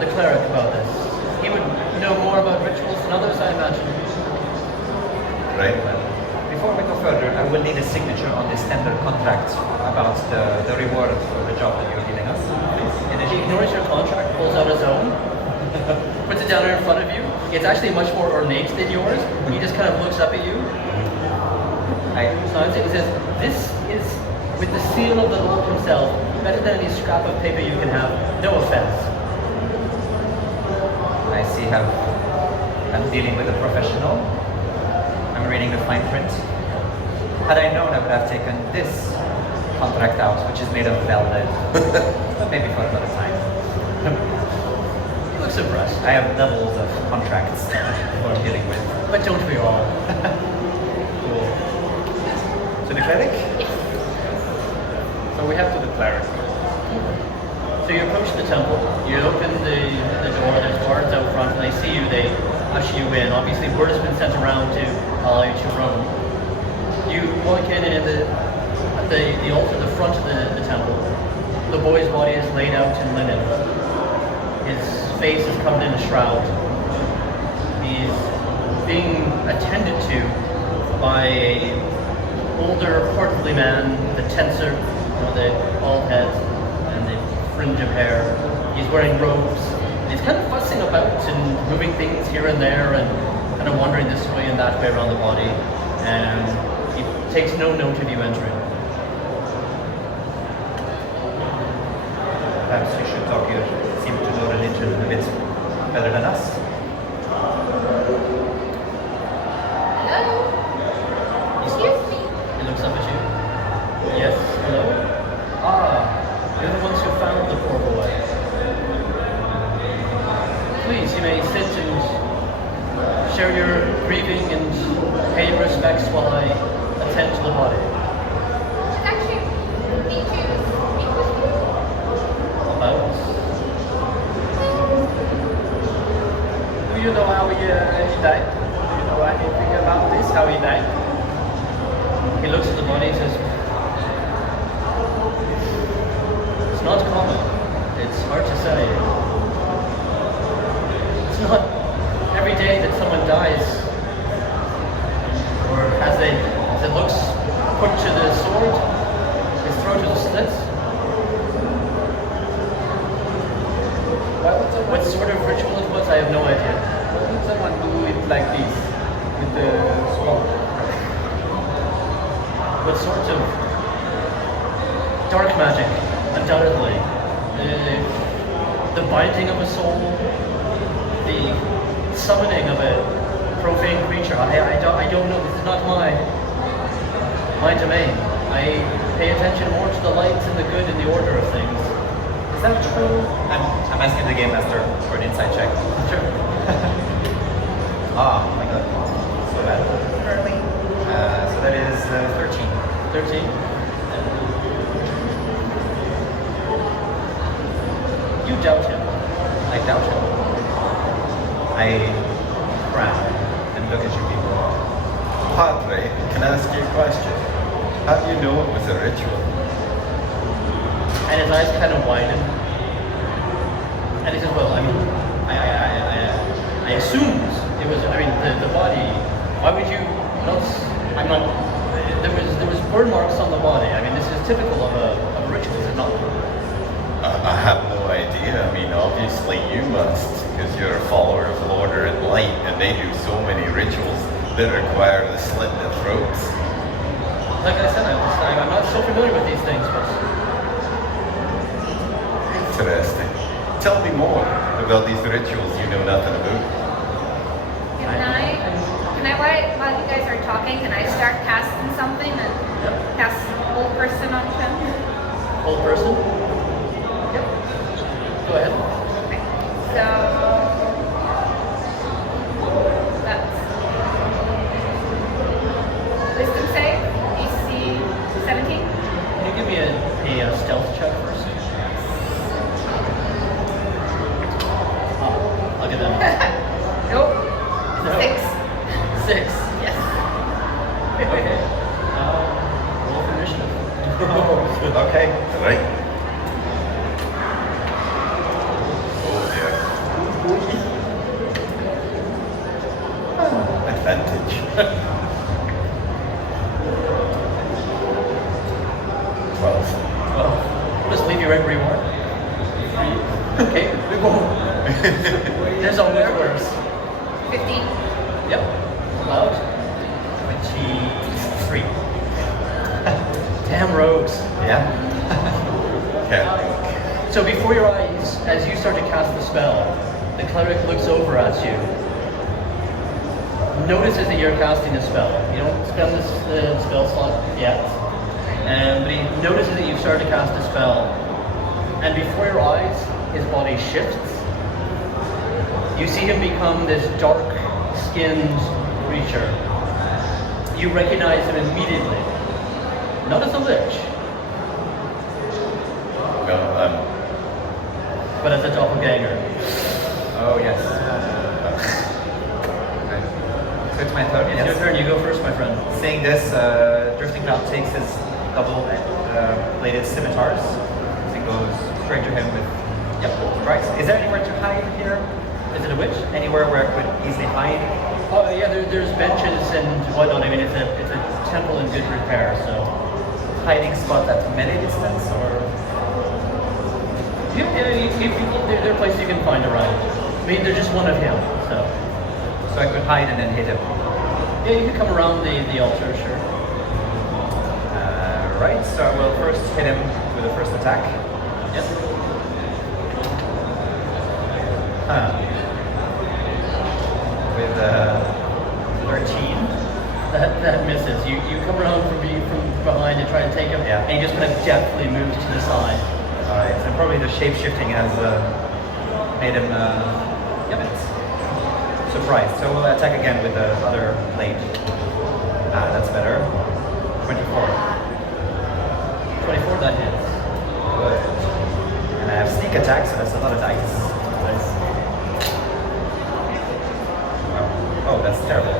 the cleric about this. He would know more about rituals than others, I imagine. Right. Before we go further, I will need a signature on this tender contract about the reward for the job that you're giving us, please. He ignores your contract, pulls out his own, puts it down in front of you. It's actually much more ornate than yours. He just kind of looks up at you. Signs it. He says, "This is with the seal of the Lord himself, better than any scrap of paper you can have. No offense." I see how I'm dealing with a professional. I'm reading the fine print. Had I known, I would have taken this contract out, which is made of velvet. But maybe for another time. He looks impressed. I have doubles of contracts for dealing with. But don't we all? Cool. So the cleric? So we have to the cleric. So you approach the temple, you open the door, there's guards out front, and they see you, they usher you in. Obviously word has been sent around to allow you to roam. You walk in and at the altar at the front of the temple, the boy's body is laid out in linen. His face is covered in a shroud. He's being attended to by a older, portly man with a tensor, the bald head and the fringe of hair. He's wearing robes. He's kind of fussing about and moving things here and there and kind of wandering this way and that way around the body. And he takes no note of you entering. Perhaps you should talk. You seem to know religion a bit better than us. Hello? Excuse me? He looks up at you. Yes, hello? You're the ones who found the poor boy. Please, you may sit and share your grieving and pay your respects while I attend to the body. It's actually need to speak with you. About? Do you know how he died? Do you know anything about this? How he died? He looks at the body and says, "It's not common. It's hard to say. It's not every day that someone dies, or as it looks, put to the sword, his throat is slit." Why would someone, What sort of ritual it was, I have no idea. why would someone do it like this with the sword? What sort of dark magic, undoubtedly. The binding of a soul, the summoning of a profane creature. I don't know. This is not my domain. I pay attention more to the lights and the good and the order of things. Is that true? I'm asking the game master for an insight check. Sure. Oh my god. So bad. Early. So that is 13. 13. You doubt him. I doubt him. I frown and look at you people. Padre, can I ask you a question? How do you know it was a ritual? And his eyes kind of widen. And he says, well, I mean, I assumed it was, I mean, the body, why would you not, I'm not, there was burn marks on the body. I mean, this is typical of a ritual, is it not? I have no idea. I mean, obviously you must, because you're a follower of Order and Light, and they do so many rituals that require the slit the throats. Like I said, I'm not so familiar with these things, but... Interesting. Tell me more about these rituals you know nothing about. Can I while you guys are talking, can I start casting something and cast whole person on him? Whole person? Yep. Go ahead. Okay. So that's wisdom save, DC 17. Can you give me a stealth check first? Oh, look at that. Nope. No. 6. 6. Yes. Okay. Roll for initiative. Okay. Right? Oh dear. Advantage. 12. Well, just leave you right where you are. Okay, we go. There's always worse. 15. Yep. About 23. Damn rogues. Yeah. Okay. So before your eyes, as you start to cast the spell, the cleric looks over at you. Notices that you're casting a spell. You don't spend the spell slot yet. But he notices that you've started to cast a spell. And before your eyes, his body shifts. You see him become this dark-skinned creature. You recognize him immediately. Not as a lich, No, but as a doppelganger. Oh yes. Okay. So it's my turn. It's your turn. You go first, my friend. Seeing this, Drifting Cloud takes his double-bladed scimitars and goes straight to him with strikes. Is there anywhere to hide here? Is it a witch? Anywhere where I could easily hide? Oh yeah, there's benches and whatnot. I mean, it's a temple in good repair, so. Hiding spot at melee distance, or There are places you can find around. I mean, there's just one of him, so. so I could hide and then hit him. Yeah, you can come around the altar, sure. Right. So I will first hit him with the first attack. Yep. With 13. That misses. You come around from behind and try to take him, Yeah. and he just kind of deftly moves to the side. Alright, and probably the shape-shifting has made him surprised. So we'll attack again with the other blade. That's better. 24. 24, that hits. Good. And I have sneak attack, so that's a lot of dice. Nice. Oh, that's terrible.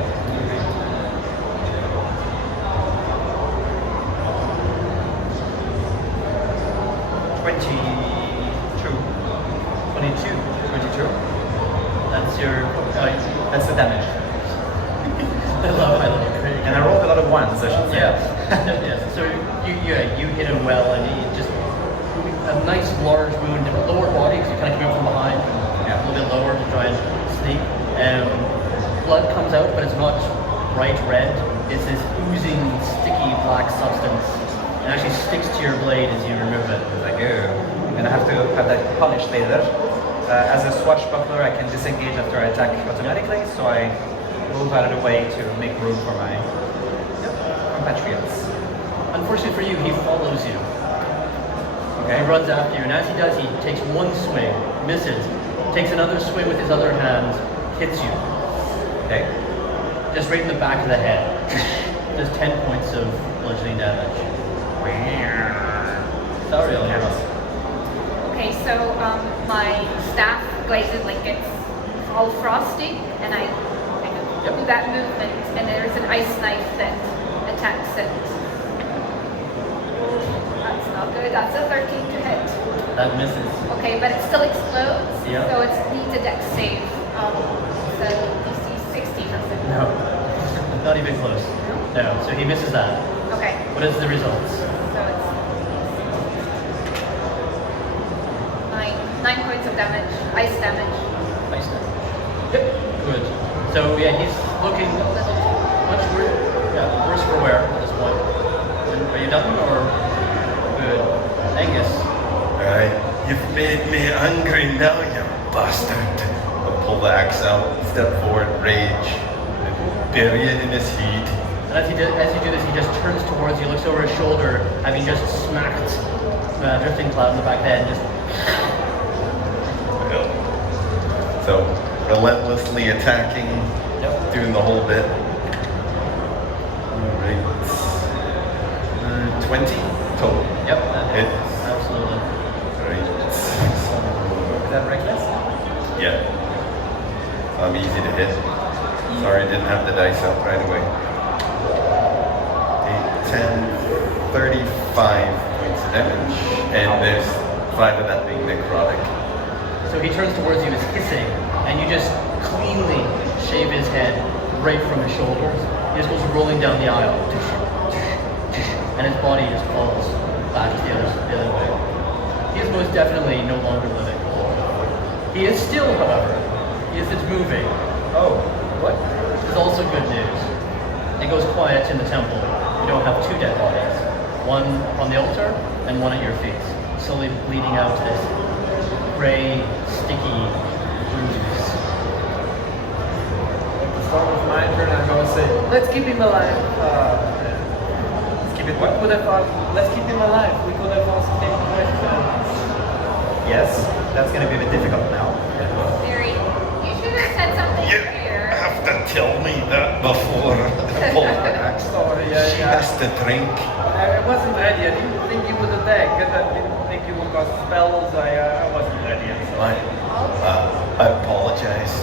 22. 22. That's your. That's the damage. I love your crit. And I rolled a lot of ones, I should say. Yeah. So you hit him well, and he just a nice large wound in the lower body, because you kind of come in from behind, a little bit lower to try and sneak. Blood comes out, but it's not bright red. It's this oozing, sticky black substance. It actually sticks to your blade as you remove it. Like, oh. And I have to have that punished later. As a swashbuckler, I can disengage after I attack automatically, so I move out of the way to make room for my compatriots. Unfortunately for you, he follows you. Okay. He runs after you, and as he does, he takes one swing, misses, takes another swing with his other hand, hits you. Okay. Just right in the back of the head. Does 10 points of bludgeoning damage. Sorry, I'll hear us. Okay, so my staff glazes like it's all frosty, and I do that movement, and there's an ice knife that attacks it. That's not good. That's a 13 to hit. That misses. Okay, but it still explodes. Yeah. So it's needs a dex save. So DC 60 something. No. Not even close. No. So he misses that. Okay. What is the results? So it's 9 points of damage, ice damage. Nice. Yep. Good. So yeah, he's looking much worse. Yeah, worse for wear at this point. Are you done or good? Angus. Alright, you've made me angry now, you bastard. I'll pull the axe out, step forward, rage, and bury it in his heat. And as you do this, he just turns towards you, looks over his shoulder, having just smacked Drifting Cloud in the back of the head, and just So, relentlessly attacking, doing the whole bit. Alright. 20 total. yep, that Hit. absolutely. Right. Is that reckless? Yeah. I'm easy to hit. Sorry, didn't have the dice up right away. 8, 10, 35 points of damage. And there's 5 of that being necrotic. So he turns towards you, is hissing, and you just cleanly shave his head right from his shoulders. He just goes rolling down the aisle, and his body just falls back the other way. He is most definitely no longer living. He is still, however, he isn't moving. Oh, what? Which is also good news. It goes quiet in the temple. You don't have 2 dead bodies. One on the altar and one at your feet, slowly bleeding out this gray, sticky ooze. At the start of my turn, I'm gonna say, let's keep him alive. Let's keep it what? Let's keep him alive. We could have also taken questions. Yes, that's going to be a bit difficult now. Very. You should have said something You earlier. have to tell me that before I pull the axe. Sorry, She has to drink. I wasn't ready. I didn't think he would attack. I didn't think he would cast spells. I wasn't ready. I'm sorry. I apologize.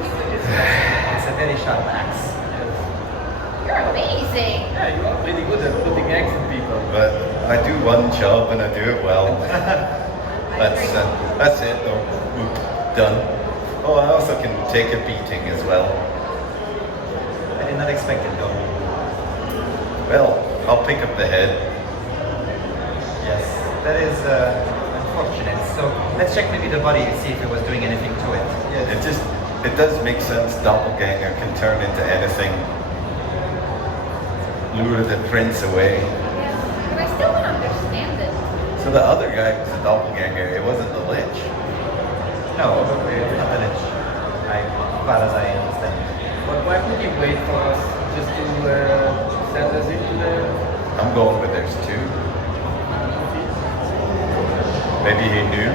It's a very sharp axe. You're amazing. Yeah, you are really good at putting eggs in people. But I do one job and I do it well. I agree. That's it though. Oop, done. Oh, I also can take a beating as well. I did not expect it though. Well, I'll pick up the head. Yes, that is unfortunate. So let's check maybe the body and see if it was doing anything to it. It does make sense. Doppelganger can turn into anything. Lure the prince away. Yes. But I still don't understand it. So the other guy was a doppelganger. It wasn't the lich. No, it's not the lich. As far as I understand. But why would he wait for us just to send us into the... I'm going with there's 2. Maybe he knew.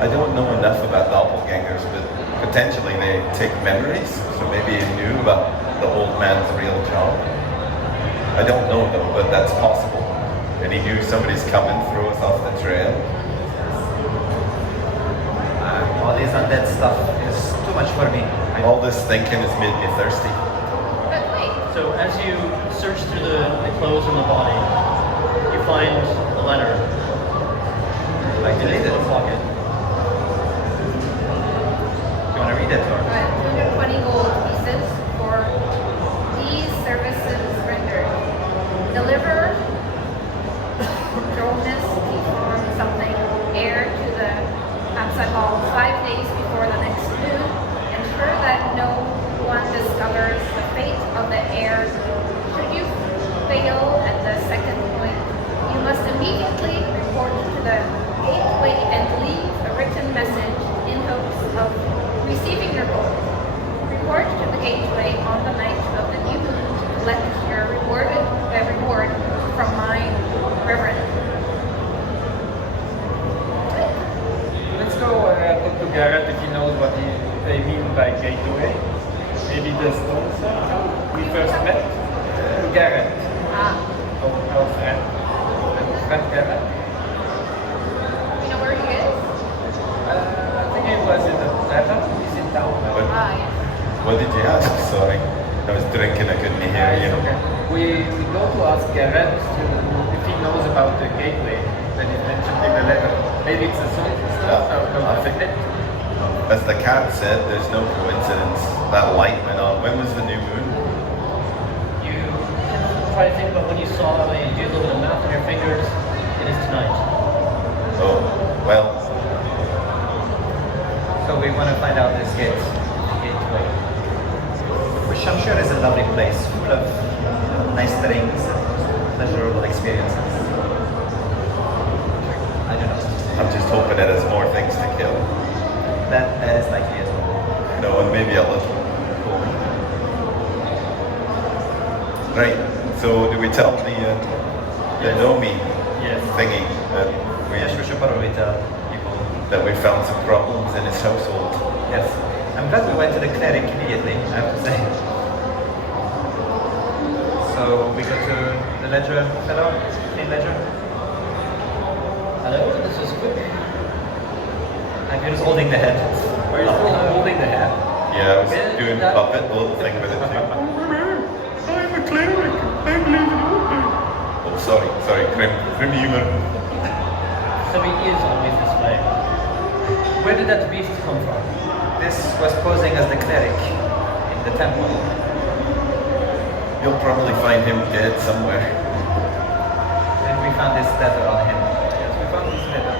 I don't know enough about doppelgangers, but potentially they take memories. So maybe he knew about the old man's real job. I don't know though, but that's possible. And he knew somebody's coming, throw us off the trail. All this undead stuff is too much for me. All this thinking has made me thirsty. But wait. So as you search through the clothes and the body, you find a letter. I can read it. Pocket. You want to read it or? 220 gold pieces for these services rendered. Deliver Jonas form something heir to the outside hall 5 days before the next moon. Ensure that no one discovers the fate of the heir. Should you fail at the second point, you must immediately report to the gateway and leave a written message in hopes of receiving your gold. Report to the gateway on the night of the new moon to collect your reward from my reverend. Let's go talk to Garrett if he knows what they mean by gateway. Maybe the stone circle we first met. Garrett, our friend. Our friend Garrett. You know where he is? I think he was in the tavern. He's in town now. Yes. What did you ask? Sorry. I was drinking, I couldn't hear you. Okay. We go to ask Garrett if he knows about the gateway that is mentioned in the letter. Maybe it's a song stuff. I think as the cat said, there's no coincidence. That light went on. When was the new moon? You try to think about when you saw it, you do a little bit of math on your fingers. It is tonight. Oh, well, So we want to find out this gateway, which I'm sure is a lovely place, full of nice things, pleasurable experiences. I don't know. I'm just hoping it has more things to kill. That is likely as well. No, and maybe a little. Right. So do we tell the Nomi Yes. thingy that Yes, we should probably tell people. we found some problems in his household? Yes. I'm glad we went to the cleric immediately, I have to say. So we go to the ledger fellow, clean ledger. Hello, this is Quick. And you're just holding the head. Are you still holding the head? Yeah, I was Yeah, doing that- puppet, the little thing with it too. I'm a cleric. I believe in order. Oh, sorry, grim humor. So he is always this way. Where did that beast come from? This was posing as the cleric in the temple. You'll probably find him dead somewhere. And we found this letter on him. Yes, we found this letter.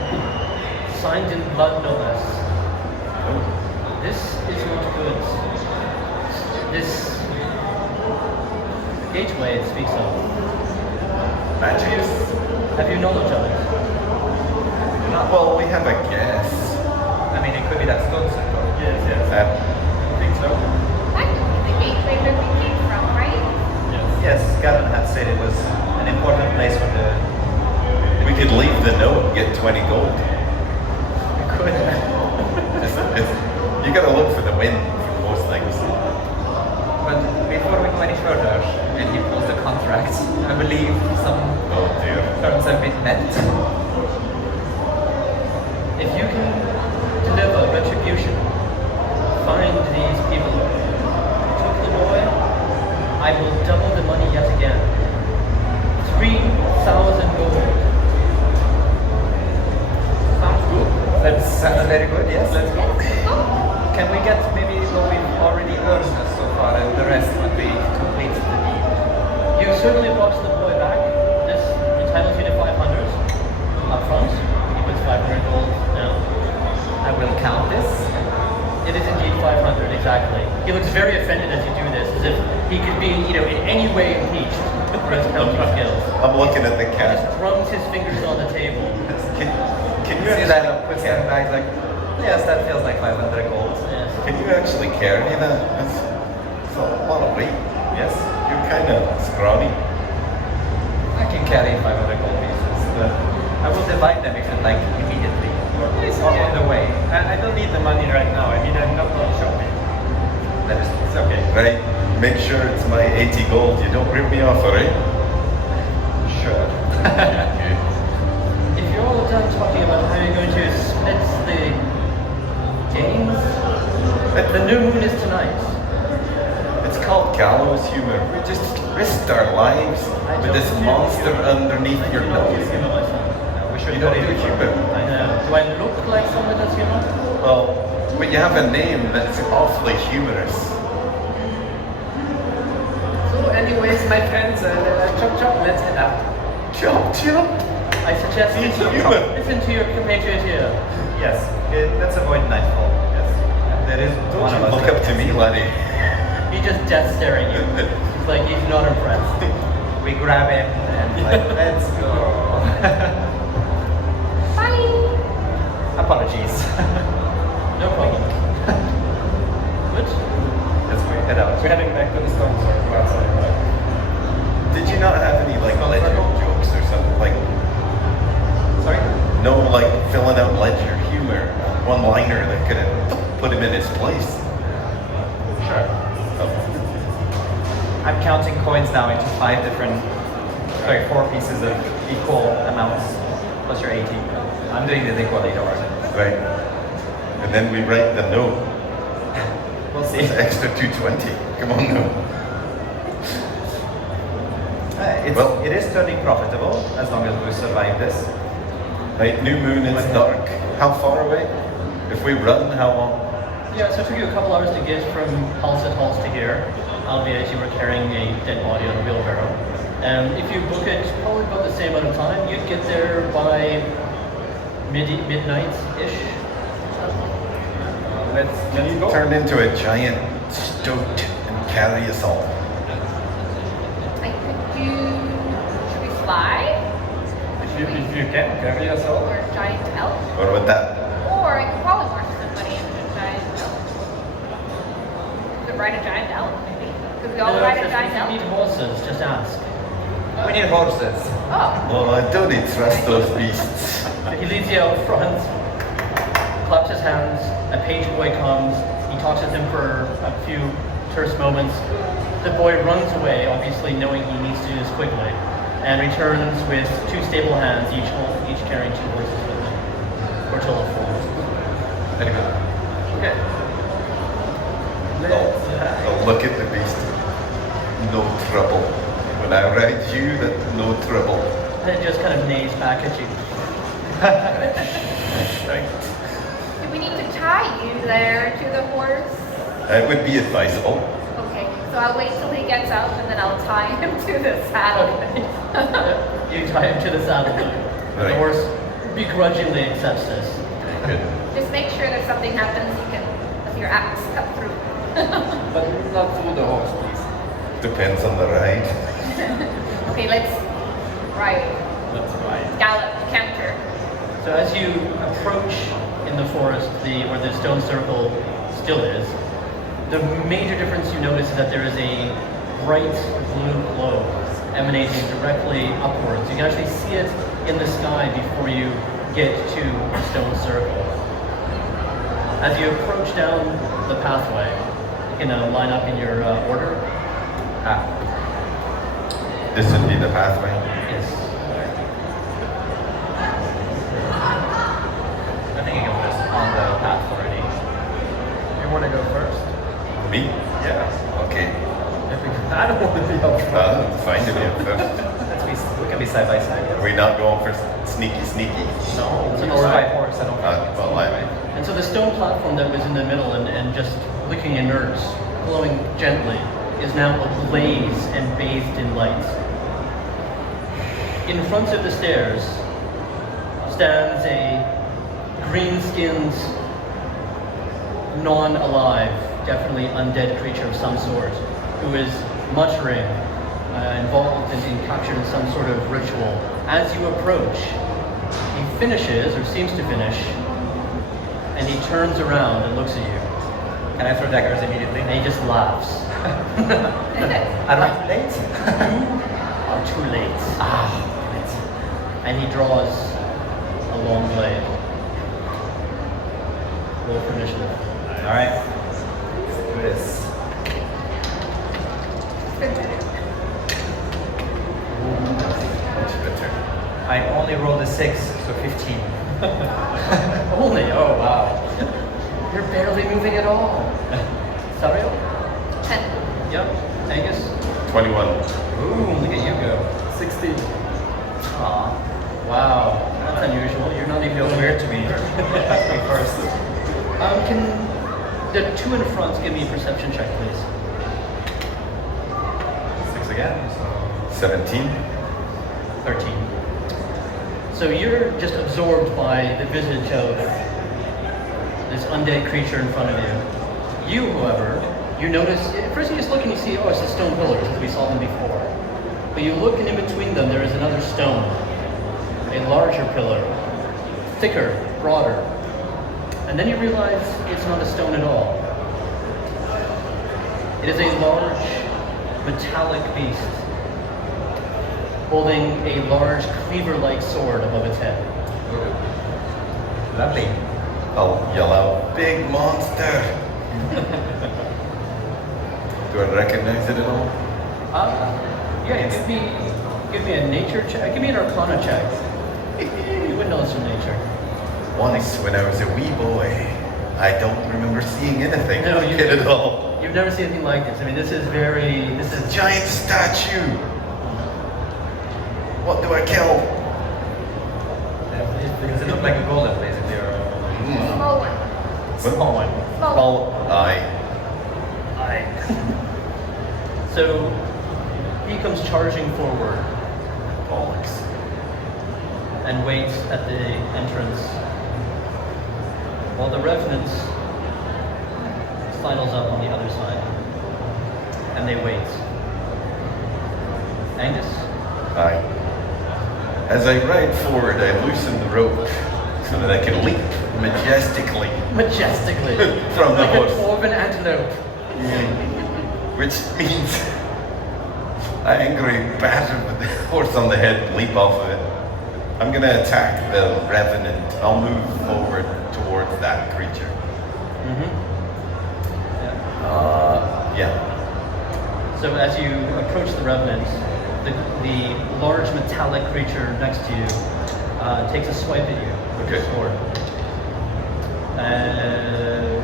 Signed in blood, no less. Oh, This is not good. This gateway it speaks of. magic? Have you knowledge of it? Well, we have a guess. I mean, it could be that stone circle. Yes, yes. Uh, I think so. That could be the gateway where we came from, right? Yes. Yes, Gavin had said it was an important place for the... we could leave the note and get 20 gold. We could. You gotta look for the win for most things. But before we go any further, and he pulls the contract, I believe some Oh dear. terms have been met. If you can deliver retribution, find these people who took the boy, I will double the money yet again. 3,000 gold. Sounds good. That sounds very good, yes. Let's go. Can we get maybe what we've already earned so far and the rest when we complete the deed? You certainly brought the boy back. This entitles you to 500 up front. He puts 500 gold now. I will count this. It is indeed 500, exactly. He looks very offended as you do this, as if he could be, in any way impeached for his counting skills. I'm looking at the He cat. just thrums his fingers on the table. Can you See actually, that he puts them back like, yes, that feels like 500 gold. Yes. can you actually carry that? It's a lot of weight. Yes, You're kind of scrawny. I can carry 500 gold pieces, but I will divide them if you'd like immediately. Or on the way. I don't need the money right now. I mean, I'm not on shopping. That is It's okay. Right? Make sure it's my 80 gold. You don't rip me off, alright? sure. Okay. If you're all done talking about how you're going to split the gains, the new moon is tonight. It's called gallows humor. We just risked our lives with this monster underneath your nose. My son. We should You don't go do to humor. I know. Do I look like someone that's human? Well, when you have a name that's awfully humorous. So, anyways, my friends, chop chop, let's head out. Chop, chop. I suggest See, listen, human. listen to your compatriot here. Yes, let's avoid nightfall. Yes. There is Don't one you of us. look up to me, laddie. He just death staring you. It's like he's not impressed. We grab him and like, let's go. Bye! Apologies. No problem. Good. Let's go head out. We're heading back to the stone circle outside, right? Did you not have any like ledger jokes or something? Like Sorry? no like filling out ledger humor, one liner that could have put him in his place. Sure. Oh. I'm counting coins now into 4 pieces of equal amounts, plus your 80. I'm doing this equally, don't worry. Right. And then we write the note. We'll see. It's extra 220. Come on now. It is turning profitable as long as we survive this. Right, new moon, it's dark. How far away? If we run, how long? Yeah, so it took you a couple hours to get from Halstead Halls to here, albeit you were carrying a dead body on a wheelbarrow. If you book it probably about the same amount of time, you'd get there by midnight-ish. Let's go. Turn into a giant stoat and carry us all. I could do. Should we fly? If you can, carry us all. Or a giant elk? What would that? Or I could probably morph somebody into a giant elk. Could ride a giant elk, maybe. Could we all ride a giant If you need elk? horses, just ask. We need horses. Oh. Oh, I don't trust those beasts. He leads you out front, claps his hands, a page boy comes, he talks with him for a few terse moments. The boy runs away, obviously knowing he needs to do this quickly, and returns with 2 stable hands, each carrying 2 horses with them. Or total of 4 horses. Very good. Okay. Oh, look at the beast. No trouble. When I ride you, that's no trouble. And it just kind of neighs back at you. Do we need to tie you there to the horse? It would be advisable. Okay, so I'll wait till he gets out and then I'll tie him to the saddle. You tie him to the saddle. The Right. horse begrudgingly accepts this. Good. Just make sure that something happens, you can, with your axe, cut through. But not through the horse, please. Depends on the ride. Okay, let's ride. Let's ride. Gallop, canter. So as you approach in the forest, where the stone circle still is, the major difference you notice is that there is a bright blue glow emanating directly upwards. You can actually see it in the sky before you get to the stone circle. As you approach down the pathway, you can line up in your order. This would be the pathway. Yes. I think I was on the path already. You want to go first? Me? Yeah. Okay. I don't want to be up front. Fine to be up first. We can be side by side. Are we not going for sneaky? No, It's an horse by alright. horse. I don't think. Well, I And so the stone platform that was in the middle and just looking inert, glowing gently, is now ablaze and bathed in light. In front of the stairs stands a green-skinned, non-alive, definitely undead creature of some sort, who is muttering, involved and captured in some sort of ritual. As you approach, he finishes, or seems to finish, and he turns around and looks at you, Can I throw daggers immediately? and he just laughs. I don't have late. You are too late. And he draws a long blade. Roll for initiative. All right. Let's do this. much better. I only rolled a 6, so 15. Only? Oh, wow. You're barely moving at all. Sario? 10. Yep. Angus? 21. Ooh, look at you go. 16. Aw. Wow. That's unusual. You're not even Feels weird to me. That's me first. Can the two in front give me a perception check, please? 6 again, so 17. 13. So you're just absorbed by the visage of this undead creature in front of you. You, however, you notice, at first you just look and you see, oh, it's the stone pillars, as we saw them before. But you look and in between them there is another stone, a larger pillar, thicker, broader. And then you realize it's not a stone at all. It is a large, metallic beast, holding a large cleaver-like sword above its head. lovely. I'll yell out, big monster! Do I recognize it at all? Yeah, give me a nature check. Give me an arcana check. You would know this from nature. Once, when I was a wee boy, I don't remember seeing anything No, like you- it at all. You've never seen anything like this. I mean, this is A giant statue! What do I kill? Does it look like a golem, basically, or Small one. small one? Small one. Oh, aye. Aye. So he comes charging forward Bollocks. and waits at the entrance while the Revenant sidles up on the other side. And they wait. Angus? Aye. As I ride forward, I loosen the rope so that I can leap majestically Majestically. from the like a horse. dwarven antelope. Which means I angrily batter the horse on the head and leap off of it. I'm gonna attack the Revenant. I'll move forward towards that creature. Mm-hmm. Yeah. So as you approach the Revenant, the large metallic creature next to you takes a swipe at you with your Okay. sword. And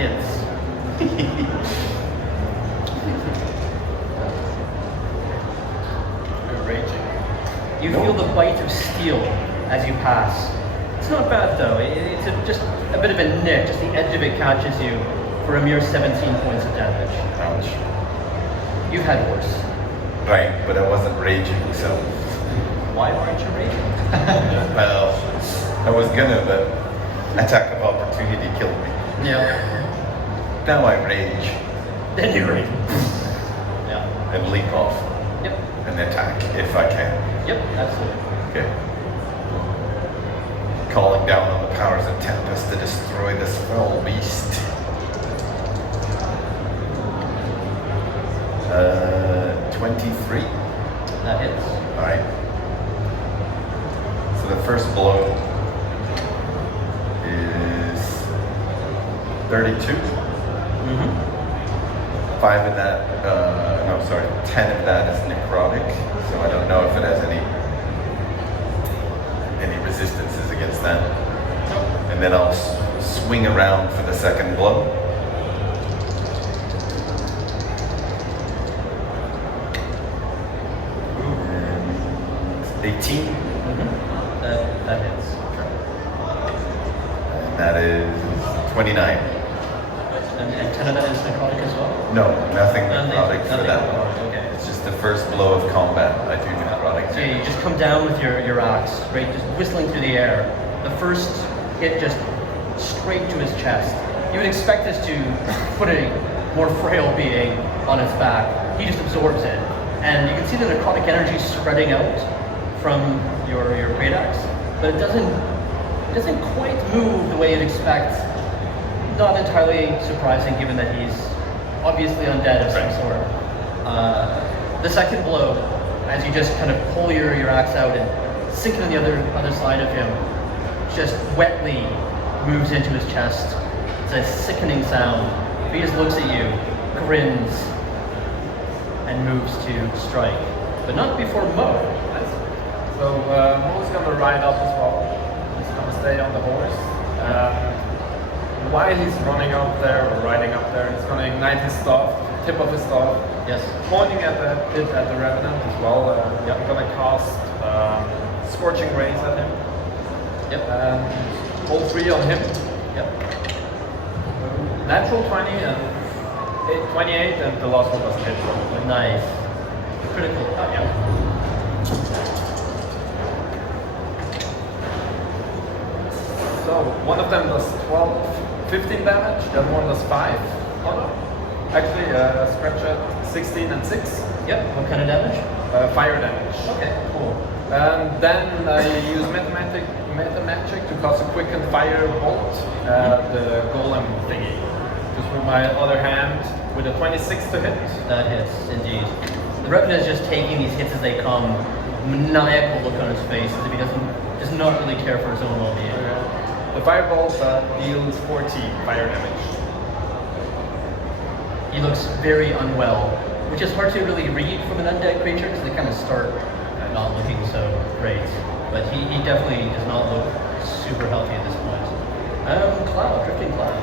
hits. You're raging. You feel the bite of steel as you pass. It's not bad though. It's just a bit of a nick. Just the edge of it catches you for a mere 17 points of damage. Ouch. You've had worse. Right, but I wasn't raging, so. Why weren't you raging? Well, I was gonna, but attack of opportunity killed me. Yeah. Now I rage Then you rage. Yeah. and leap off Yep. and attack if I can. Yep. Absolutely. Okay. Calling down on the powers of Tempest to destroy this foul beast. 23. That hits. Alright. So the first blow is 32. Mm-hmm. 5 of that, no, sorry, 10 of that is necrotic, so I don't know if it has any resistances against that. And then I'll swing around for the second blow. And 18, Mm-hmm. That hits. and that is 29. And 10 of that is necrotic as well? No, nothing Nothing- necrotic for nothing that necrotic, one. okay. It's just the first blow of combat. I do necrotic. So you just come down with your axe, right, just whistling through the air. The first hit just straight to his chest. You would expect this to put a more frail being on its back. He just absorbs it. And you can see the necrotic energy spreading out from your great axe, but it doesn't quite move the way you'd expect. Not entirely surprising given that he's obviously undead of some sort. The second blow, as you just kind of pull your axe out and sink it on the other side of him, just wetly moves into his chest. It's a sickening sound. He just looks at you, grins, and moves to strike. But not before Mo. So Mo's gonna ride up as well. He's gonna stay on the horse. While he's running up there or riding up there, he's gonna ignite his staff, tip of his staff, Yes. pointing at the Revenant as well. I'm gonna cast Scorching Rays at him. Yep. All 3 on him. Yep. Natural 20 and 28, and the last one was a hit probably. Nice. Critical. Oh, yeah. So one of them does 15 damage, the other one does 5. Oh no. Actually, scratch at 16 and 6. Yep. What kind of damage? Fire damage. Okay, cool. And then I use meta magic to cast a quicken fire bolt, the golem thingy. Just with my other hand with a 26 to hit. That hits, indeed. The Revenant is just taking these hits as they come, maniacal look on his face, as if he does not really care for his own well-being. The firebolt deals 14 fire damage. He looks very unwell, which is hard to really read from an undead creature because they kind of start not looking so great. But he definitely does not look super healthy at this point. Cloud, drifting Cloud.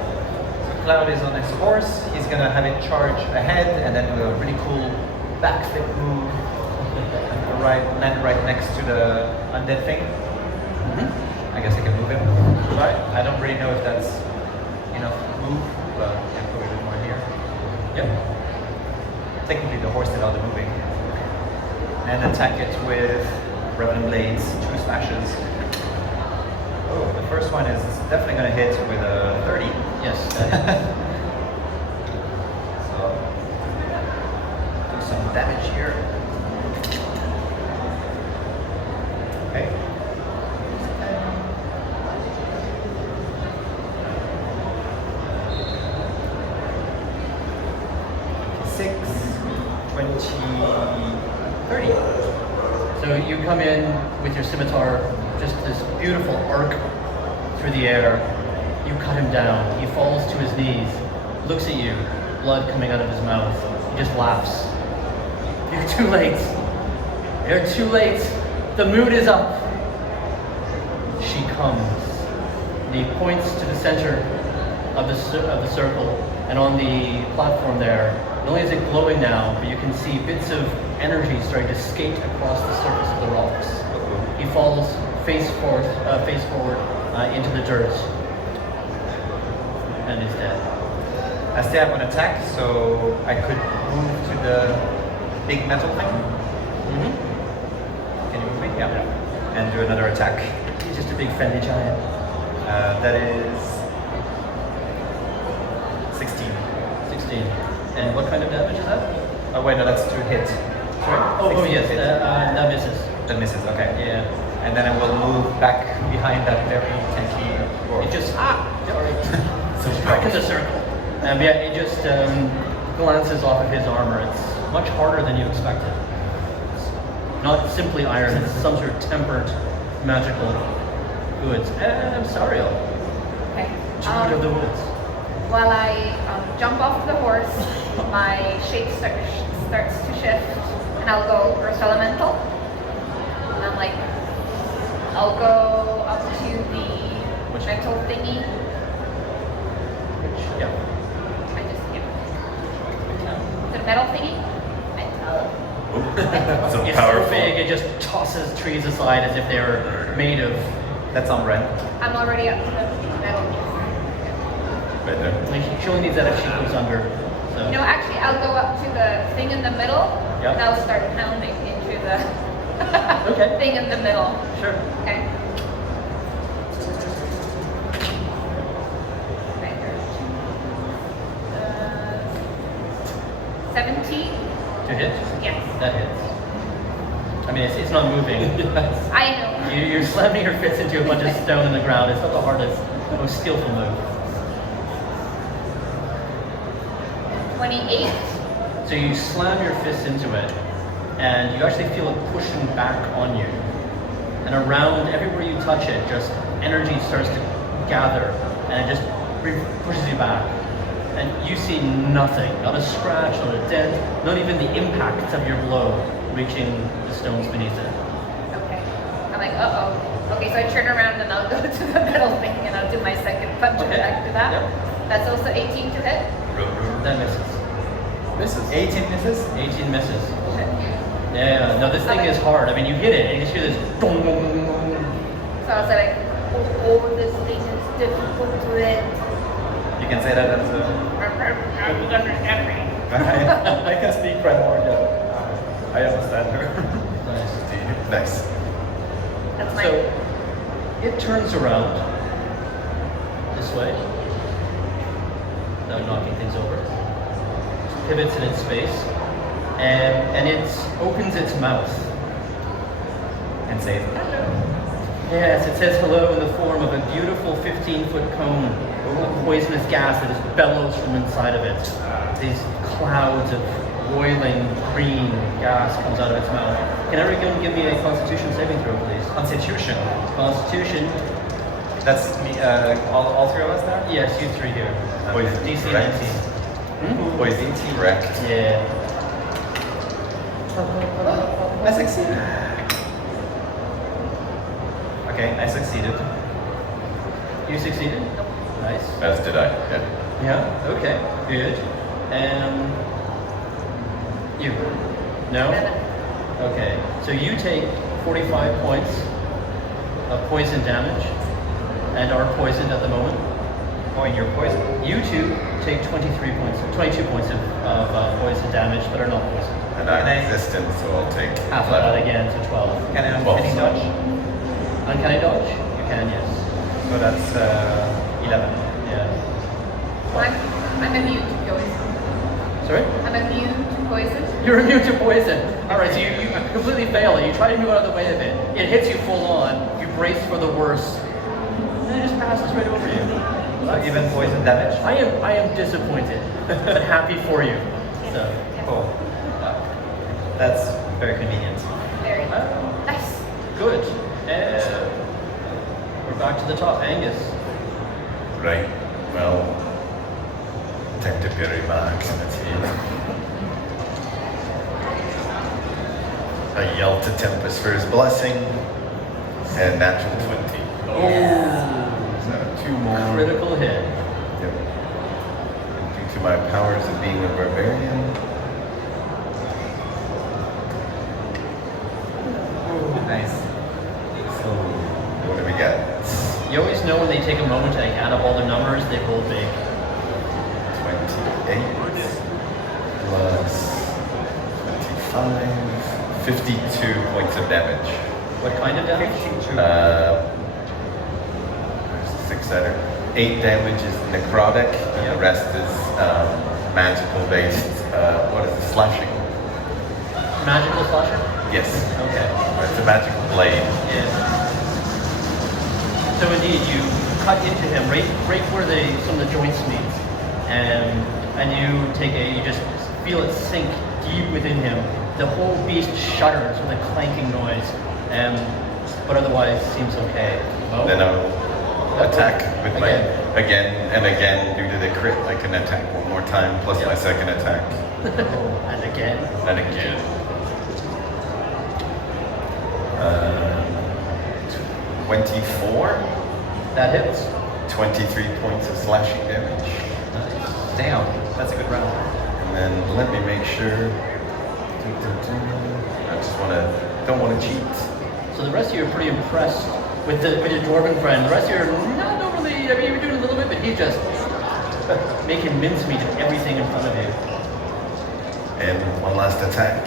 Cloud is on his horse. He's gonna have it charge ahead and then do a really cool backflip move and land right next to the undead thing. Mm-hmm. I guess I can move him. Right. I don't really know if that's enough move, but I can put a bit more here. Yep. Technically the horse did all the moving. And attack it with Revenant Blades, 2 slashes. Oh, the first one is definitely going to hit with a 30. Yes, that is. So, do some damage here. Okay. 6, 20, 30. So you come in with your scimitar, just this beautiful arc through the air. You cut him down. He falls to his knees, looks at you, blood coming out of his mouth. He just laughs. You're too late. You're too late. The mood is up. She comes. And he points to the center of the circle, and on the platform there, not only is it glowing now, but you can see bits of energy starting to skate across the surface of the rocks. He falls face forward into the dirt, and is dead. I still have an attack, so I could move to the big metal thing. Mm-hmm. Can you move me? Yeah. And do another attack. He's just a big friendly giant. That is 16. 16. And what kind of damage is that? Oh wait, no, that's to hit. Sorry? Oh 16 yes, hit. that misses. That misses, okay. Yeah. And then I will move back behind that very tanky dwarf. It just sorry. So Back in the circle. Yeah, it just glances off of his armor. It's much harder than you expected. It's not simply iron, it's some sort of tempered magical goods. And Sariel, Okay. Druid of the Woods. While I jump off the horse, my shape starts to shift, and I'll go Earth Elemental. And I'm like, I'll go up to the metal thingy. Yeah. I just, yeah. The metal thingy. Metal. So It's powerful. so big, it just tosses trees aside as if they were made of. That's on Ren. I'm already up to the metal. Right there. Like, she only needs that if she goes under. So. No, actually, I'll go up to the thing in the middle, Yep. and I'll start pounding into the Okay. thing in the middle. Sure. Okay. 17? To hit? Yes. That hits. I mean, it's not moving. I know. You're slamming your fist into a bunch of stone in the ground. It's not the hardest, most skillful move. 28? So you slam your fist into it, and you actually feel it pushing back on you. And around, everywhere you touch it, just energy starts to gather, and it just pushes you back. And you see nothing, not a scratch, not a dent, not even the impact of your blow reaching the stones beneath it. Okay. I'm like, uh-oh. Okay, so I turn around and I'll go to the metal thing and I'll do my second punch Okay. attack to that. Yep. That's also 18 to hit. That misses. Misses. 18 misses? 18 misses. Yeah, no, this thing is hard. I mean, you hit it, and you just hear this dong, dong, dong, dong. So I was like, oh, this thing is difficult to hit. You can say that as a... I would understand me. I can speak primordial. I understand her. Nice. Nice. That's my... So, it turns around this way, without knocking things over. Pivots in its space, and it opens its mouth. And says, Yes, it says hello in the form of a beautiful 15-foot cone of poisonous gas that just bellows from inside of it. These clouds of boiling green gas comes out of its mouth. Can everyone give me a Constitution saving throw, please? Constitution. Constitution. That's me, all three of us there? Yes, you three here. Poison DC wrecked. 19. Poison wrecked. Yeah. I succeeded. Okay, I succeeded. You succeeded? Nice. As did I. Yeah. Yeah, okay, good. You? No? Okay, so you take 45 points of poison damage, and are poisoned at the moment. Oh, and you're poisoned. You two take 22 points of poison damage, but are not poisoned. And I'm resistant, so I'll take Half of that again, so 12. Can I Well, uncanny dodge? Uncanny dodge? You can, yes. So that's 11. Yeah. I'm immune to poison. Sorry? I'm immune to poison. You're immune to poison. Alright, so you completely fail it. You try to move out of the way of it. It hits you full on. You brace for the worst. And then it just passes right over you. So even poison damage? I am disappointed, but happy for you. So, Cool. That's very convenient. Very nice. good. And we're back to the top. Angus. Right. Well, time to bury my axe in its head. I yell to Tempest for his blessing, and natural 20. So 2 more. Critical hit. Yep. And due to my powers of being a barbarian. Nice. So, what do we got? You always know when they take a moment to like, add up all the numbers, they roll big. 28 plus 25, 52 points of damage. What kind of damage? 6 out of 8 damage is necrotic, and the rest is magical based. What is it? Slashing? Magical slasher? Yes. Okay. It's a magical blade. Yeah. So indeed, you cut into him right where some of the joints meet, and you just feel it sink deep within him. The whole beast shudders with a clanking noise, but otherwise seems okay. Oh. Then I'll attack with my again and again due to the crit. I can attack one more time plus my second attack. And again. And again. 24. That hits. 23 points of slashing damage. Damn, that's a good round. And then let me make sure. I just don't want to cheat. So the rest of you are pretty impressed with your dwarven friend. The rest of you are not overly. I mean, you're doing a little bit, but he's just making mincemeat of everything in front of you. And one last attack.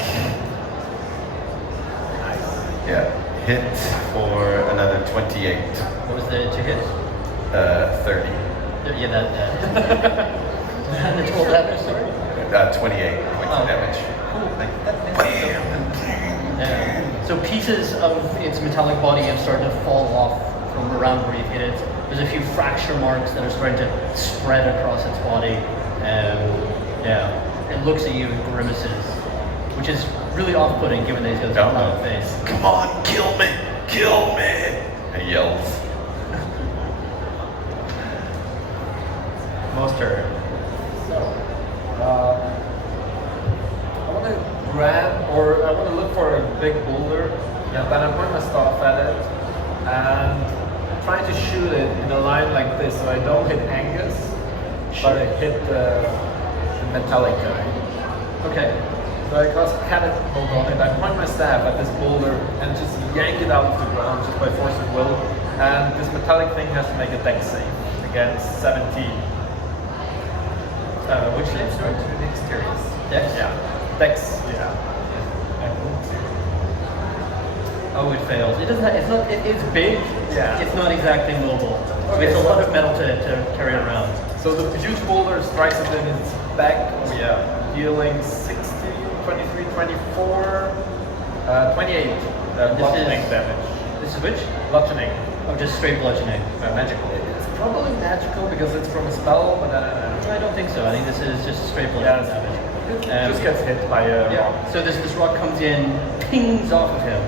Yeah, hit for another 28. What was the to hit? 30. Yeah, that. And the total damage, sorry? 28 points of damage. Cool. Bam! So pieces of its metallic body have started to fall off from around where you've hit it. There's a few fracture marks that are starting to spread across its body. It looks at you and grimaces, which is really off-putting given that he's got this clown face. Come on, kill me! Kill me! He yells. Monster. I want to grab, or I want to look for a big boulder, and then I point my staff at it, and try to shoot it in a line like this, so I don't hit Angus, but I hit the metallic guy. Okay. So I cast catapult on it, I point my staff at this boulder, and just yank it out of the ground just by force of will, and this metallic thing has to make a dex save against 17. Which save, sorry? Dexterous. Dex? Yeah. Dex, yeah. Oh, it fails. It doesn't. It's big. Yeah. It's not exactly mobile. Okay, It's a so- lot of metal to carry around. So the huge boulder strikes it in its back, Yeah. dealing 16, 23, 24, 28 bludgeoning damage. This is which? Bludgeoning. Oh, just straight bludgeoning. Magical. It's probably magical because it's from a spell, but I don't think so. I think this is just straight bludgeoning yeah, damage. it just gets hit by a rock. Yeah. So this rock comes in, pings off of him,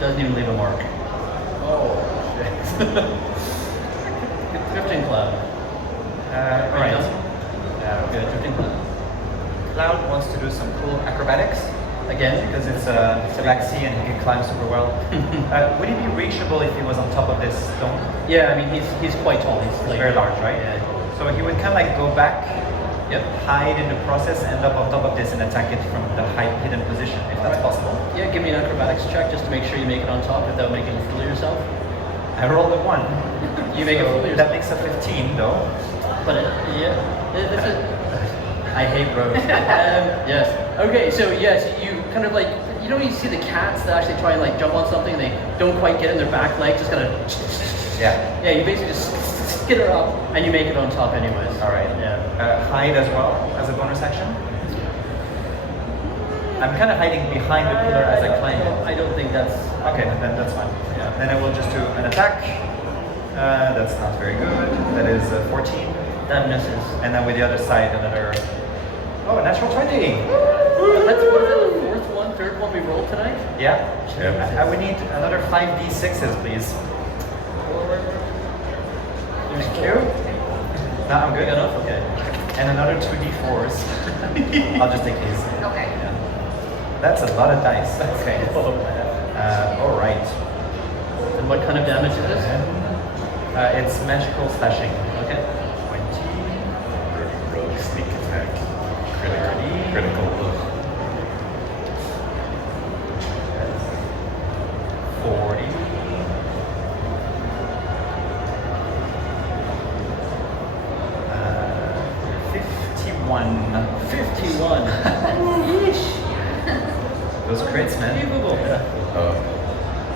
doesn't even leave a mark. Oh, shit. Drifting cloud. Right. Yeah. Good. Drifting cloud. Cloud wants to do some cool acrobatics Again. because it's a black sea and he can climb super well. Would he be reachable if he was on top of this stone? Yeah. I mean, he's quite tall. He's like Very large, right? Yeah. So he would kind of like go back, Yep. hide in the process, end up on top of this and attack it from the hidden position, if that's possible. Yeah. Give me an acrobatics check just to make sure you make it on top without making a fool of yourself. I rolled a 1. You make a So fool of yourself. that makes a 15 though. But I hate rogues. Yes. Okay, so yes, you kind of like, you know, you see the cats that actually try and like jump on something and they don't quite get in their back leg, just kind of. Yeah. Yeah, you basically just skitter up and you make it on top anyways. All right. Yeah. Hide as well as a bonus action. I'm kind of hiding behind the pillar as I climb it. I don't think that's. Okay, then that's fine. Yeah. Then I will just do an attack. That's not very good. That is 14. That misses. And then with the other side, another. Oh, a natural 20. That's what is it, the fourth one, third one we rolled tonight? Yeah. Yeah. I would need another 5d6s, please. Thank you. No, I'm good. Enough? Okay. And another 2d4s. I'll just take these. Okay. That's a lot of dice. Okay. All right. And what kind of damage is this? It's magical slashing. Okay. 20. Rogue sneak attack. Critical. 40. Uh, 51. 51. Yeesh. Those crits, man. Unbelievable.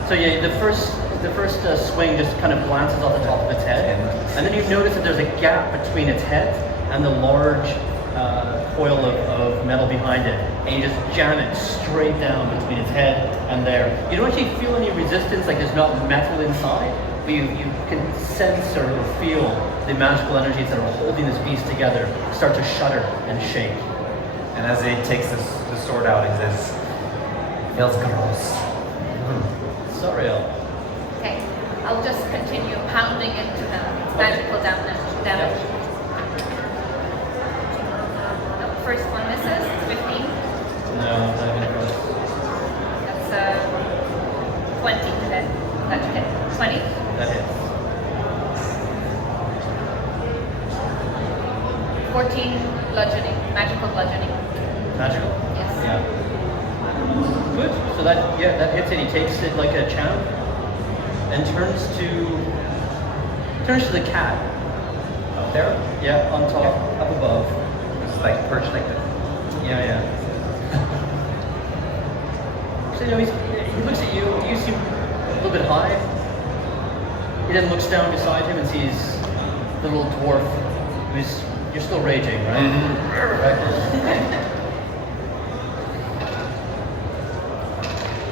So yeah, the first swing just kind of glances off the top of its head, and then you notice that there's a gap between its head and the large coil of metal behind it, and you just jam it straight down between its head and there. You don't actually feel any resistance, like there's not metal inside, but you can sense or feel the magical energies that are holding this beast together start to shudder and shake. And as he takes the sword out, he says, "Feels gross." Sariel. Okay. I'll just continue pounding into him. It's magical damage. First one misses. 15. No, not even close. That's 20 to hit. That should hit. 20. That hits. 14 bludgeoning. Magical bludgeoning. Magical? Yes. Yeah. Good. So that hits it. He takes it like a champ and turns to the cat. Up there? Yeah, on top, up above. It's like perched like that. Yeah. So he looks at you. You seem a little bit high. He then looks down beside him and sees the little dwarf who's. You're still raging, right?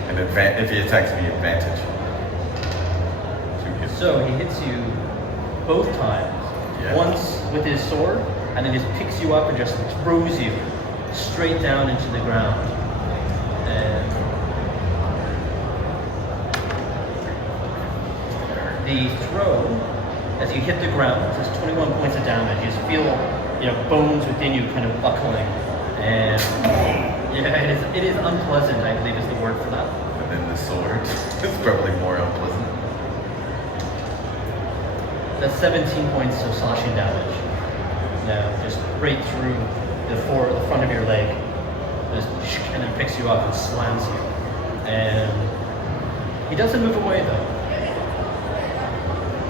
And if he attacks me, advantage. So he hits you both times. Yeah. Once with his sword, and then just picks you up and just throws you straight down into the ground. And the throw, as you hit the ground, does 21 points of damage. You just feel, bones within you kind of buckling. And yeah, it is unpleasant, I believe is the word for that. And then the sword is probably more unpleasant. That's 17 points of slashing damage. Now, just right through the front of your leg, and then picks you up and slams you. And he doesn't move away though.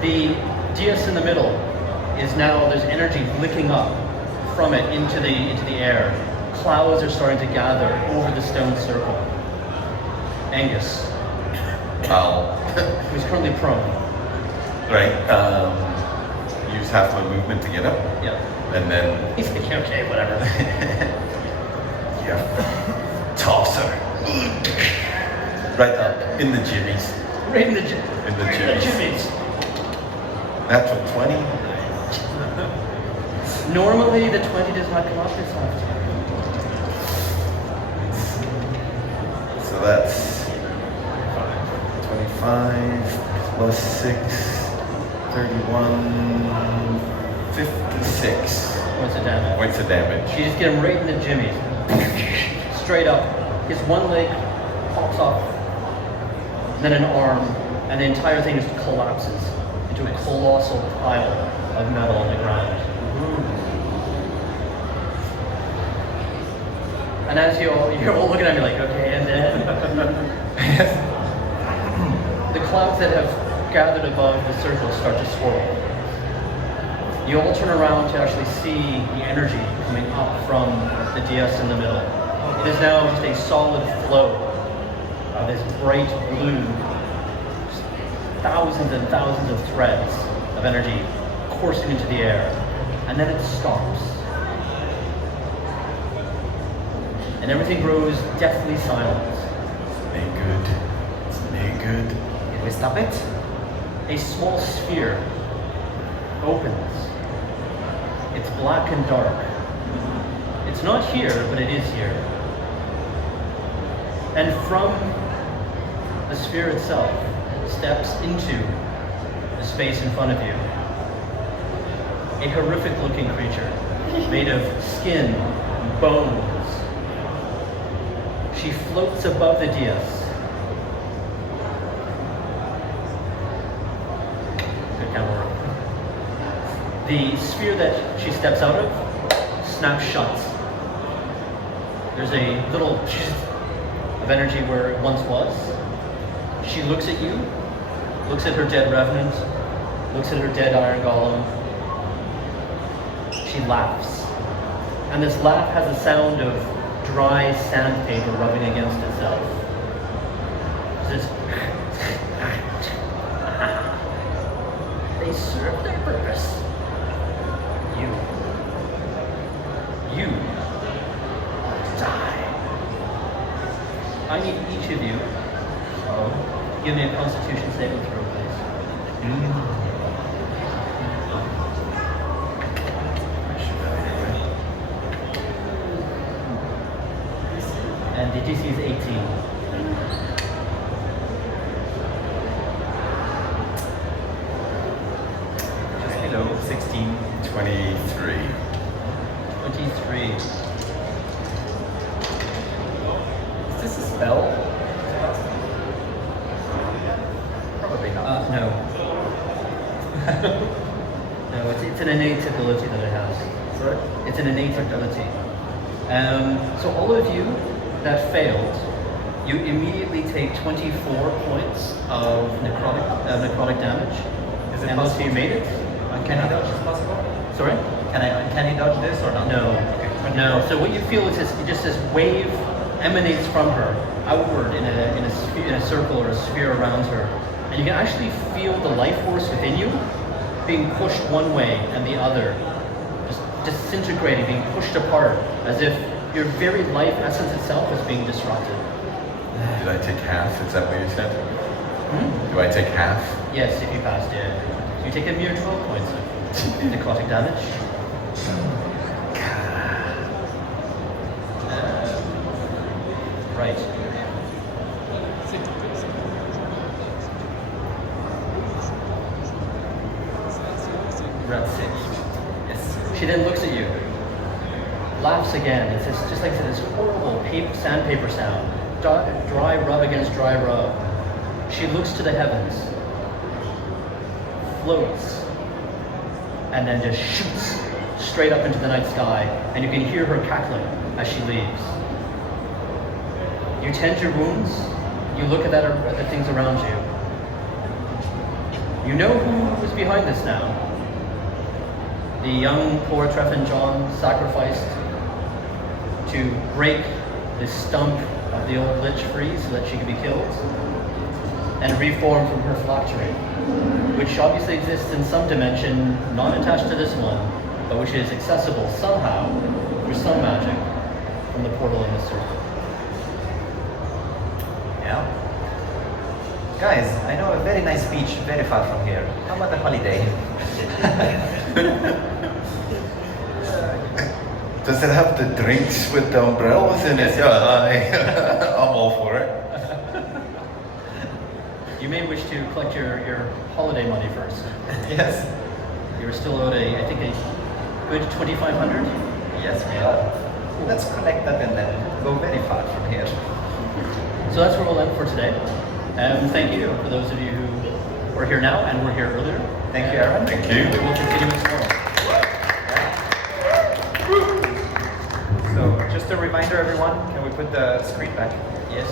The dais in the middle is now, there's energy licking up from it into the air. Clouds are starting to gather over the stone circle. Angus, who's currently prone. Right. Use half my movement to get up. Yep. And then He's like, okay, whatever. yeah, toss her. Right up in the jimmies. Right in the In the right jimmies. jimmies. Natural 20. Normally the 20 does not come up this often. So that's 25 plus 6, 31, 56 Points of damage. points of damage. You just get him right in the jimmies. Straight up. His one leg pops off, then an arm, and the entire thing just collapses into a colossal pile of metal on the ground. And as you're all looking at me like, okay, and then the clouds that have gathered above the circle start to swirl. You all turn around to actually see the energy coming up from the dais in the middle. It is now just a solid flow of this bright blue, thousands and thousands of threads of energy coursing into the air, and then it stops. And everything grows deathly silent. It's no good. It's no good. Can we stop it? A small sphere opens. It's black and dark. It's not here, but it is here. And from the sphere itself steps into the space in front of you a horrific looking creature made of skin and bones. She floats above the dais. Good camera work. The sphere that she steps out of snaps shut. There's a little of energy where it once was. She looks at you, looks at her dead revenant, looks at her dead iron golem. She laughs. And this laugh has a sound of dry sandpaper rubbing against itself. This they serve their purpose. You die. I need each of you to give me a Constitution saving throw, please. And the DC is 18. Just below 16. 23. 23. Is this a spell? Probably not. No. No, it's an innate ability that it has. Sorry? It's an innate ability. So all of you that failed, you immediately take 24 points of necrotic damage. Is it and most of possible? you made it. Uncanny dodge is possible? Sorry? Can I uncanny dodge this or not? No. Okay, 24. No. So what you feel is just this wave emanates from her outward in a circle or a sphere around her, and you can actually feel the life force within you being pushed one way and the other, just disintegrating, being pushed apart, as if your very life essence itself is being disrupted. Did I take half? Is that what you said? Do I take half? Yes, if you passed it. You take a mere 12 points of necrotic damage. Right. Round 6. Yes. She then looks at you, laughs again. It's just like this horrible sandpaper sound. Dry rub against dry rub. She looks to the heavens, floats, and then just shoots straight up into the night sky, and you can hear her cackling as she leaves. You tend your wounds, you look at the things around you. You know who was behind this now. The young poor Treffin John sacrificed to break the stump of the old lich free so that she could be killed and reform from her phylactery, which obviously exists in some dimension not attached to this one, but which is accessible somehow through some magic from the portal in this circle. Yeah. Guys, I know a very nice beach very far from here. How about a holiday? Does it have the drinks with the umbrellas in it? Yeah, I'm all for it. You may wish to collect your holiday money first. Yes. You're still owed I think a good 2,500. Yes, we are. Let's collect that and then go very far from here. So that's where we'll end for today. Thank you for those of you who were here now and were here earlier. Thank you, Aaron. Thank you. We will continue exploring. So, just a reminder, everyone, can we put the screen back? Yes.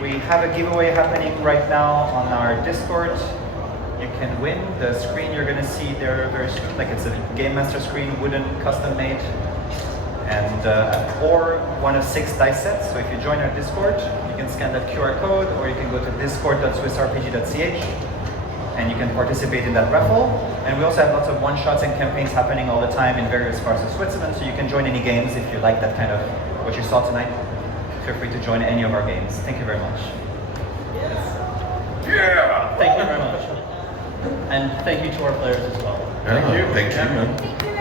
We have a giveaway happening right now on our Discord. you can win. The screen you're going to see there very soon, like it's a Game Master screen, wooden, custom made, and or one of 6 dice sets. So if you join our Discord, you can scan that QR code, or you can go to discord.swissrpg.ch, and you can participate in that raffle. And we also have lots of one-shots and campaigns happening all the time in various parts of Switzerland, so you can join any games if you like that kind of what you saw tonight. Feel free to join any of our games. Thank you very much. Yeah! Thank you very much. And thank you to our players as well. Thank you, man. Thank you.